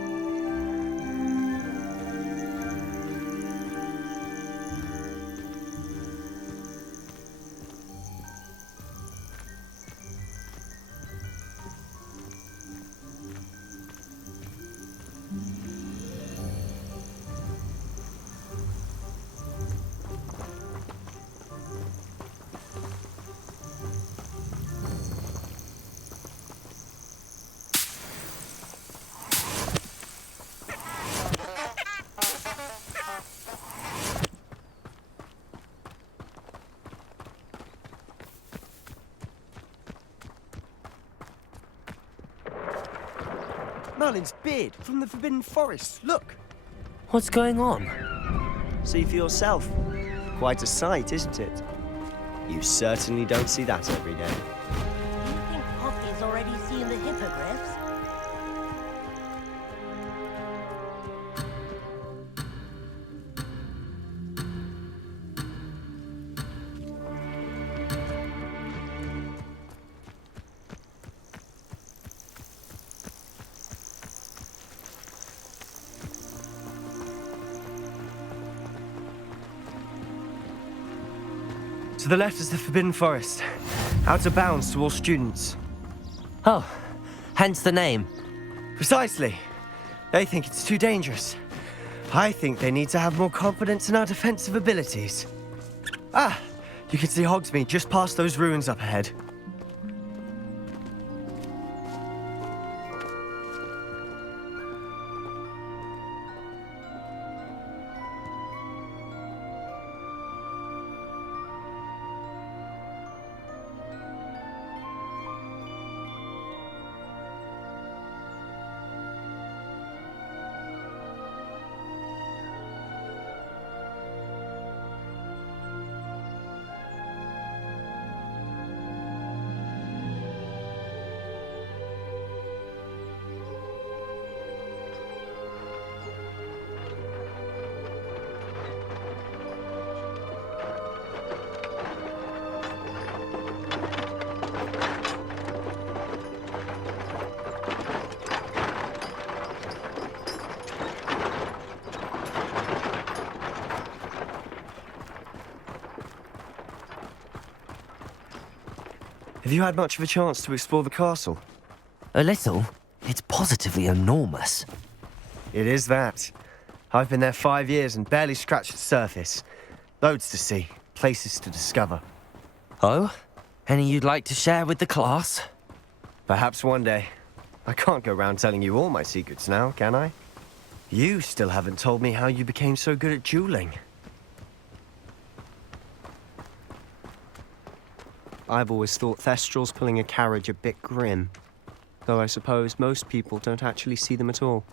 Merlin's beard from the Forbidden Forest. Look! What's going on? See for yourself. Quite a sight, isn't it? You certainly don't see that every day. Do you think Poppy's already seen the hippogriffs? To the left is the Forbidden Forest. Out of bounds to all students. Oh, hence the name. Precisely. They think it's too dangerous. I think they need to have more confidence in our defensive abilities. Ah, you can see Hogsmeade just past those ruins up ahead. Have you had much of a chance to explore the castle? A little. It's positively enormous. It is that. I've been there 5 years and barely scratched the surface. Loads to see, places to discover. Oh? Any you'd like to share with the class? Perhaps one day. I can't go around telling you all my secrets now, can I? You still haven't told me how you became so good at dueling. I've always thought Thestrals pulling a carriage a bit grim. Though I suppose most people don't actually see them at all.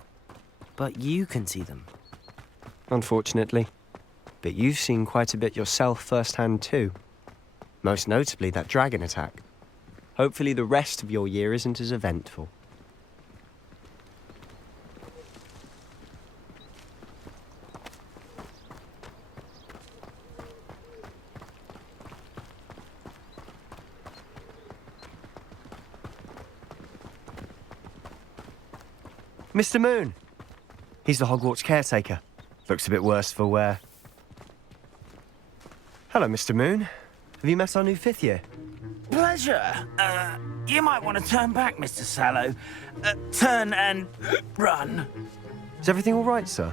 But you can see them. Unfortunately. But you've seen quite a bit yourself firsthand too. Most notably that dragon attack. Hopefully the rest of your year isn't as eventful. Mr. Moon. He's the Hogwarts caretaker. Looks a bit worse for wear. Hello, Mr. Moon. Have you met our new 5th year? Pleasure. You might want to turn back, Mr. Sallow. Turn and run. Is everything all right, sir?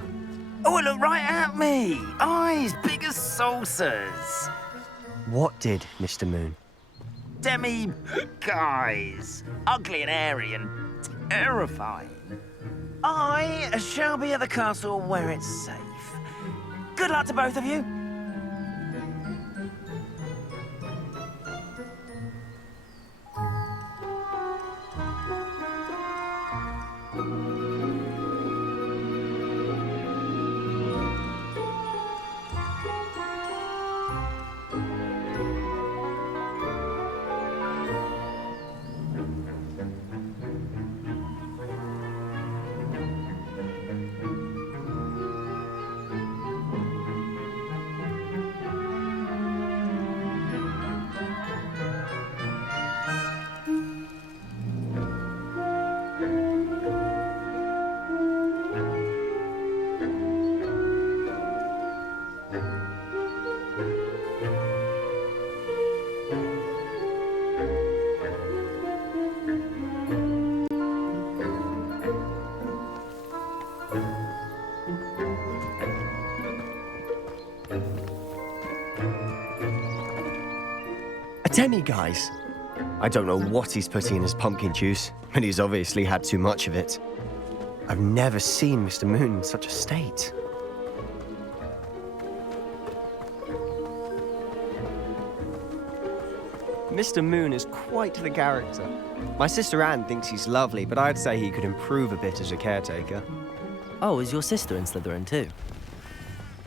Oh, look right at me. Eyes big as saucers. What did, Mr. Moon? Demi guys. Ugly and hairy and terrifying. I shall be at the castle where it's safe. Good luck to both of you. Demi, guys. I don't know what he's putting in his pumpkin juice, but he's obviously had too much of it. I've never seen Mr. Moon in such a state. Mr. Moon is quite the character. My sister Anne thinks he's lovely, but I'd say he could improve a bit as a caretaker. Oh, is your sister in Slytherin too?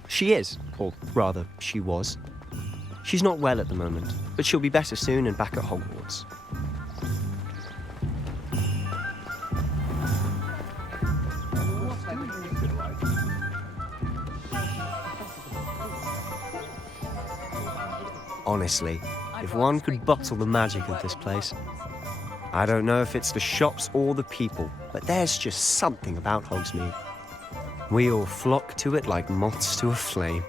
She is, or rather, she was. She's not well at the moment, but she'll be better soon and back at Hogwarts. Honestly, if one could bottle the magic of this place. I don't know if it's the shops or the people, but there's just something about Hogsmeade. We all flock to it like moths to a flame.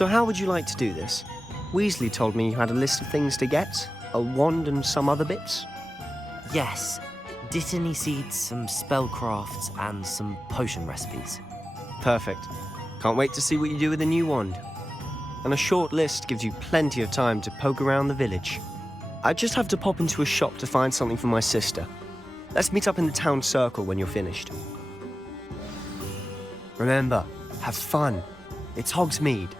So how would you like to do this? Weasley told me you had a list of things to get, a wand and some other bits. Yes. Dittany seeds, some spellcrafts, and some potion recipes. Perfect. Can't wait to see what you do with the new wand. and a short list gives you plenty of time to poke around the village. I just have to pop into a shop to find something for my sister. Let's meet up in the town circle when you're finished. Remember, have fun. It's Hogsmeade.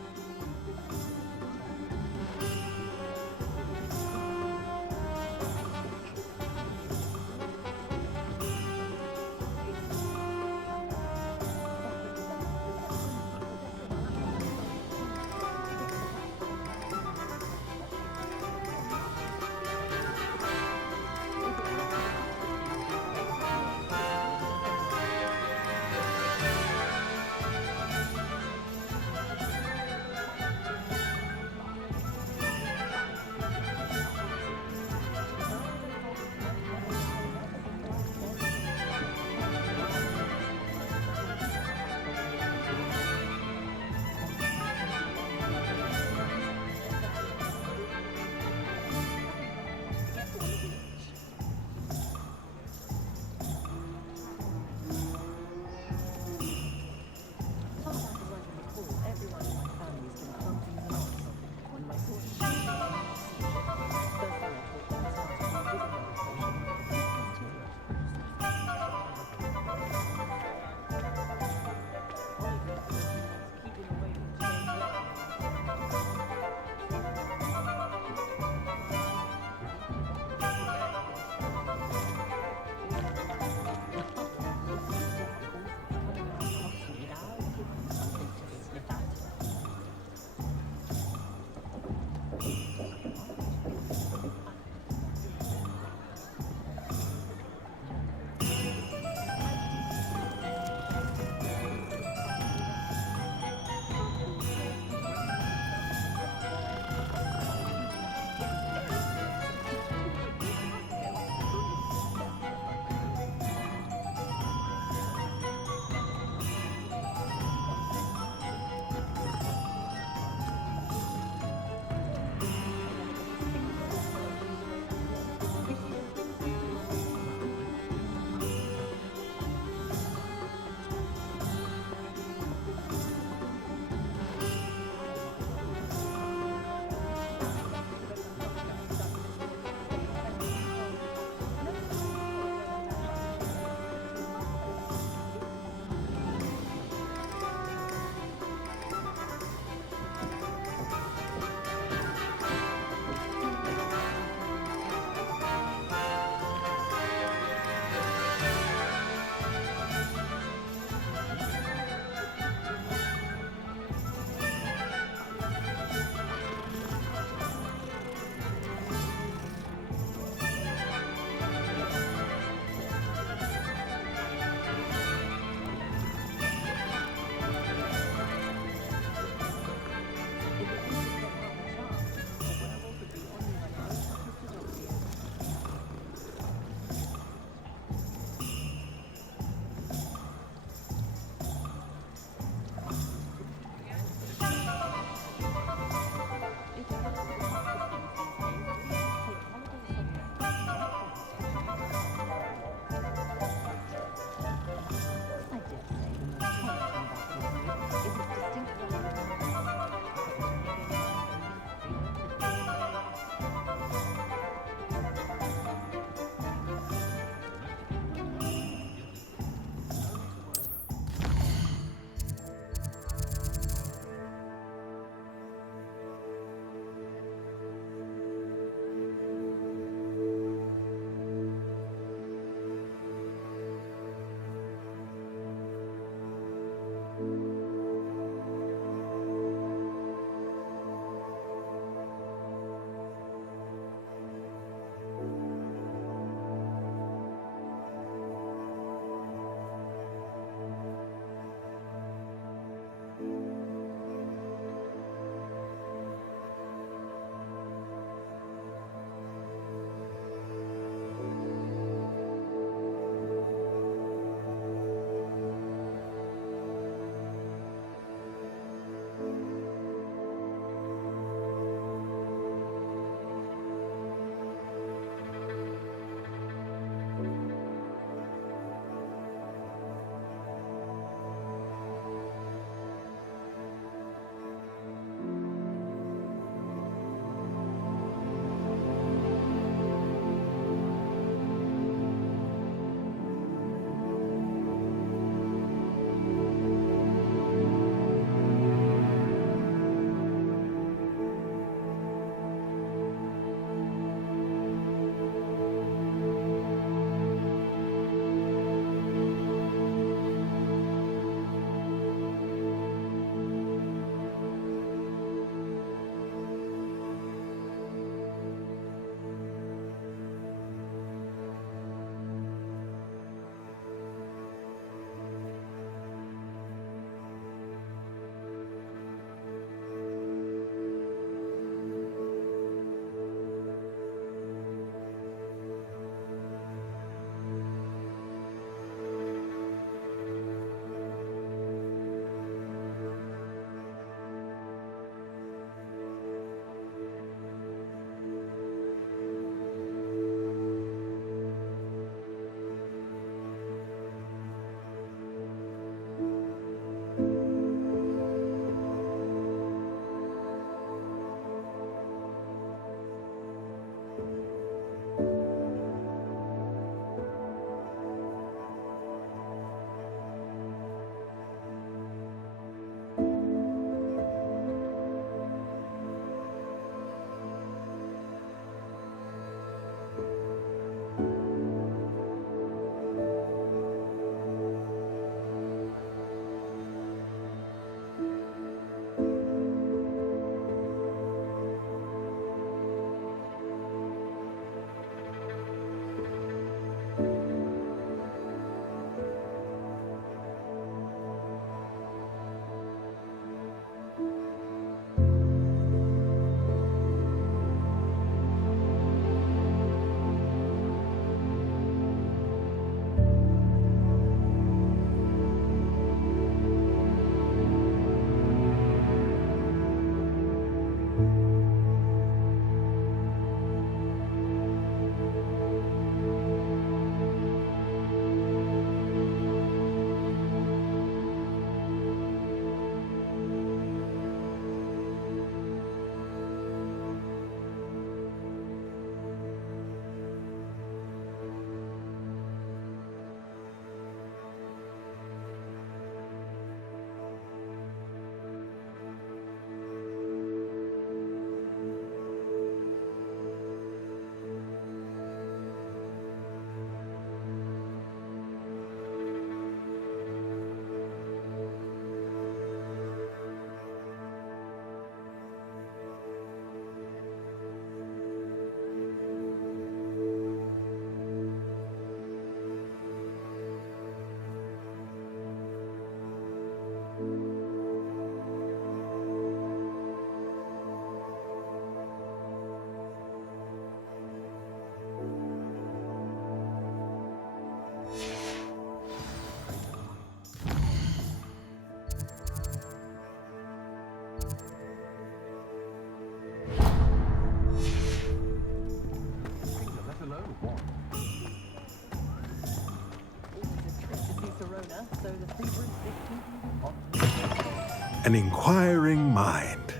An inquiring mind.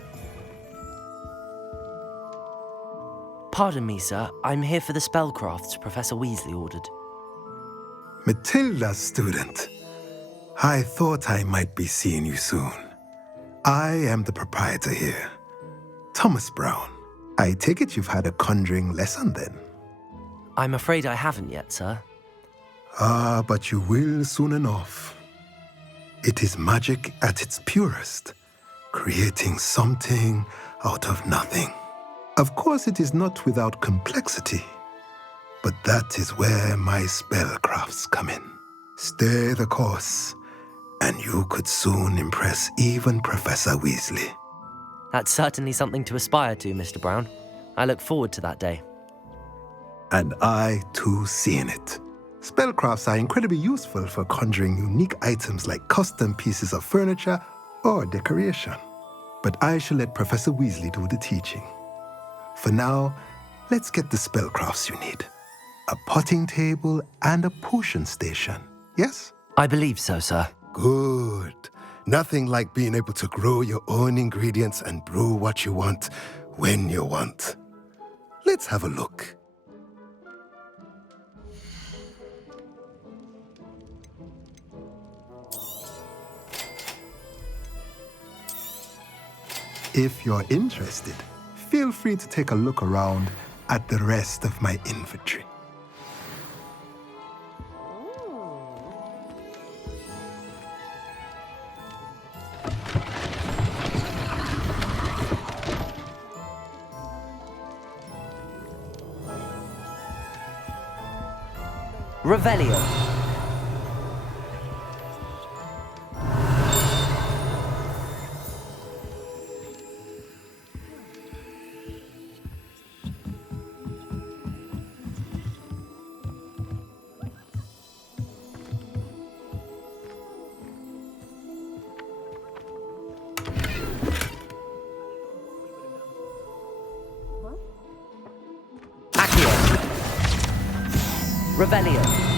Pardon me, sir. I'm here for the spellcrafts Professor Weasley ordered. Matilda's student. I thought I might be seeing you soon. I am the proprietor here, Thomas Brown. I take it you've had a conjuring lesson then? I'm afraid I haven't yet, sir. Ah, but you will soon enough. It is magic at its purest, creating something out of nothing. Of course, it is not without complexity, but that is where my spellcrafts come in. Stay the course, and you could soon impress even Professor Weasley. That's certainly something to aspire to, Mr. Brown. I look forward to that day. And I, too, seeing it. Spellcrafts are incredibly useful for conjuring unique items like custom pieces of furniture or decoration. But I shall let Professor Weasley do the teaching. For now, let's get the spellcrafts you need. A potting table and a potion station, yes? I believe so, sir. Good. Nothing like being able to grow your own ingredients and brew what you want when you want. Let's have a look. If you're interested, feel free to take a look around at the rest of my inventory. Revelio. Revelio.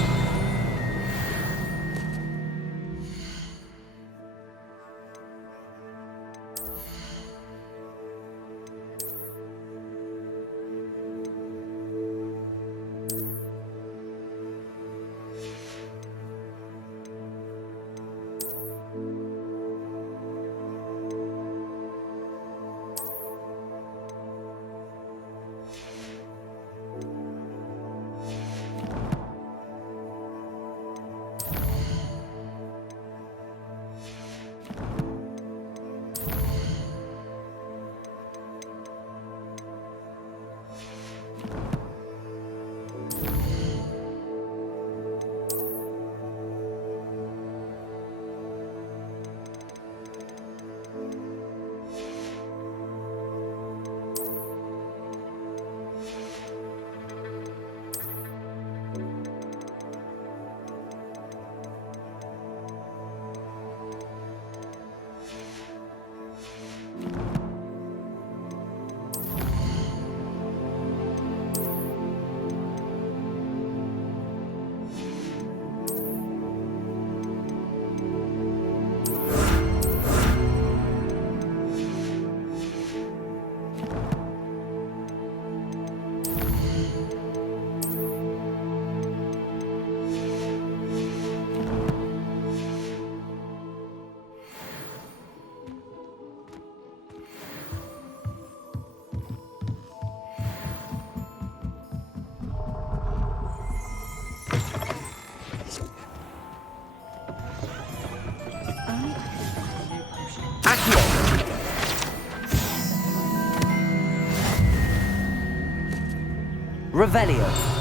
Revelio.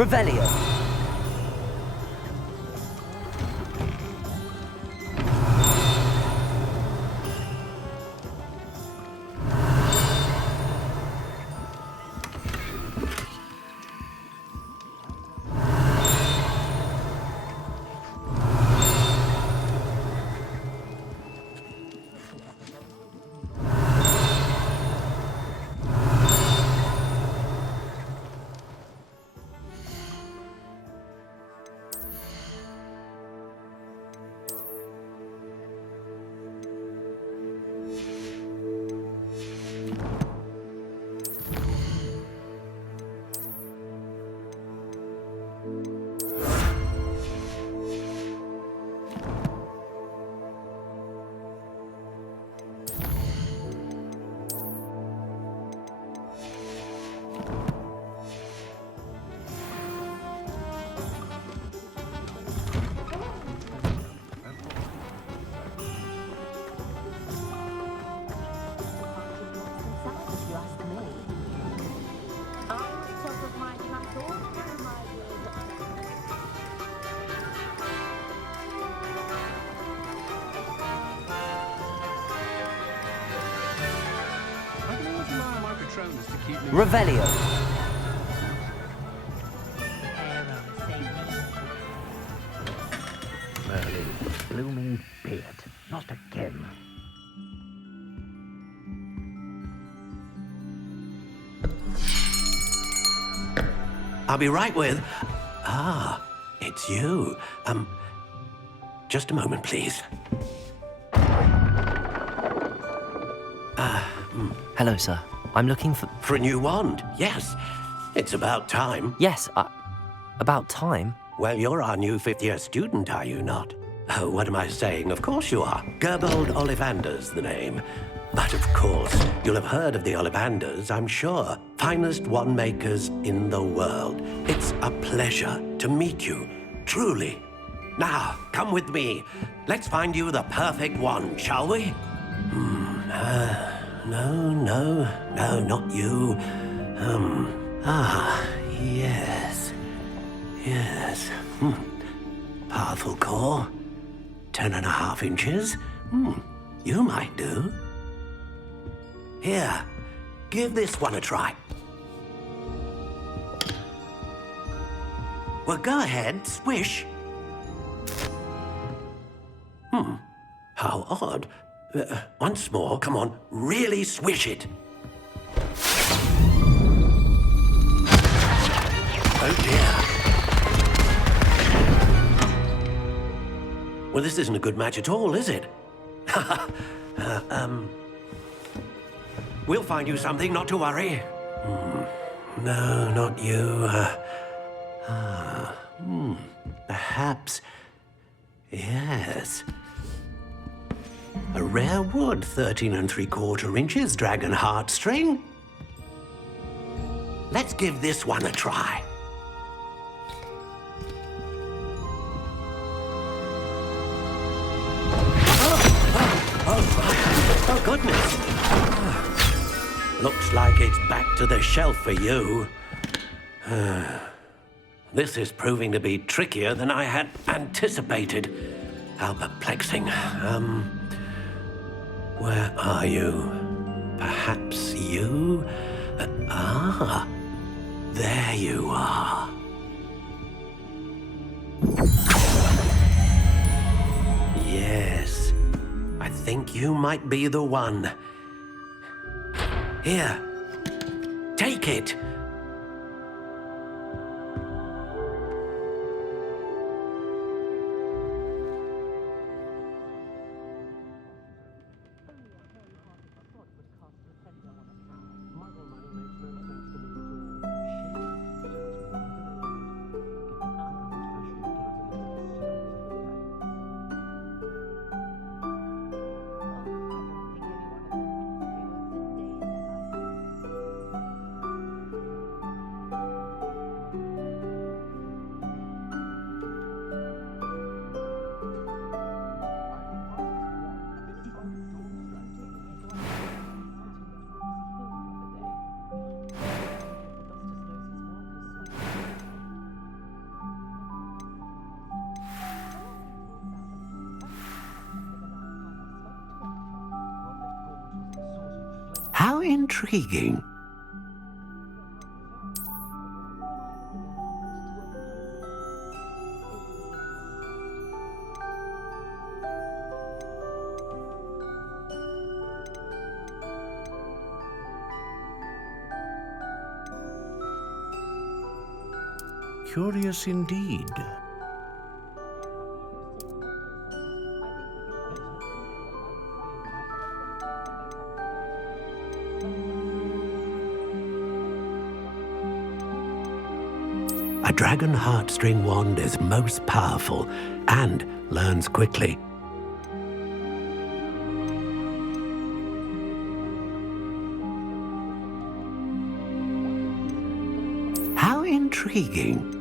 Revelio. Revelio. Merlin, blooming beard. Not again. I'll be right with... Ah, it's you. Just a moment, please. Hello, sir. I'm looking for... For a new wand, yes. It's about time. Yes, about time? Well, you're our new fifth-year student, are you not? Oh, what am I saying? Of course you are. Gerbold Ollivander's the name. But of course, you'll have heard of the Ollivanders, I'm sure. Finest wand makers in the world. It's a pleasure to meet you, truly. Now, come with me. Let's find you the perfect wand, shall we? No, not you. Yes. Powerful core. 10.5 inches. You might do. Here, give this one a try. Well, go ahead, swish. How odd. Once more, come on, really swish it. Oh dear. Well, this isn't a good match at all, is it? We'll find you something, not to worry. No, not you. Perhaps... Yes. A rare wood, 13 3/4 inches, dragon heartstring. Let's give this one a try. Oh, goodness. Looks like it's back to the shelf for you. This is proving to be trickier than I had anticipated. How perplexing. Where are you? Perhaps you? There you are. Yes, I think you might be the one. Here, take it. How intriguing. Curious indeed. A dragon heartstring wand is most powerful and learns quickly. How intriguing.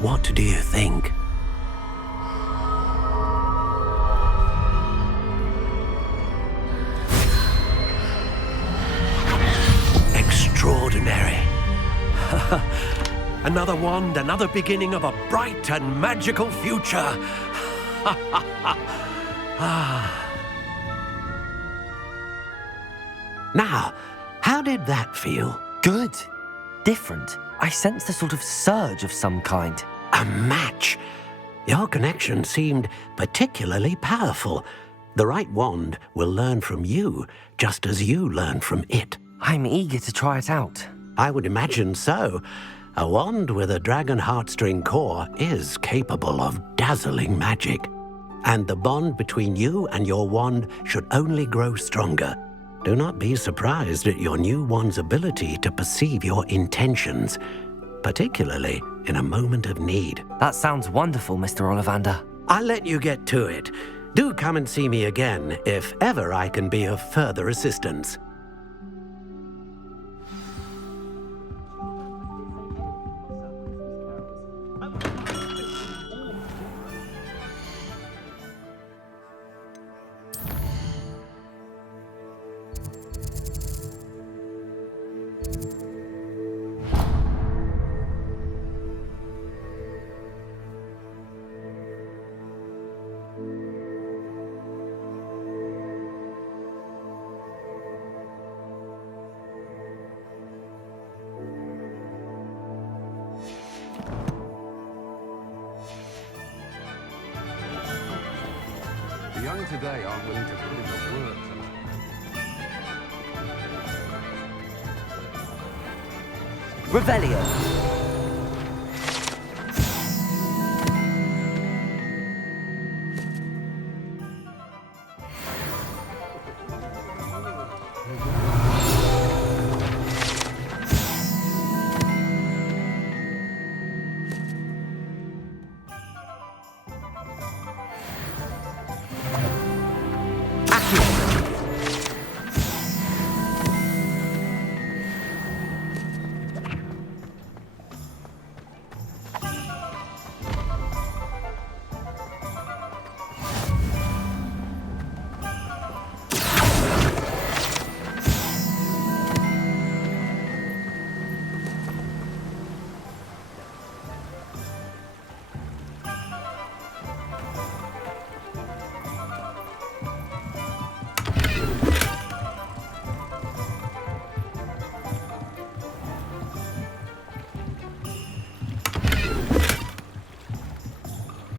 What do you think? Extraordinary. Another wand, another beginning of a bright and magical future. Now, how did that feel? Good. Different. I sensed a sort of surge of some kind. A match. Your connection seemed particularly powerful. The right wand will learn from you, just as you learn from it. I'm eager to try it out. I would imagine so. A wand with a dragon heartstring core is capable of dazzling magic. And the bond between you and your wand should only grow stronger. Do not be surprised at your new wand's ability to perceive your intentions, particularly in a moment of need. That sounds wonderful, Mr. Ollivander. I'll let you get to it. Do come and see me again if ever I can be of further assistance. The young today aren't willing to put in the work. Revelio.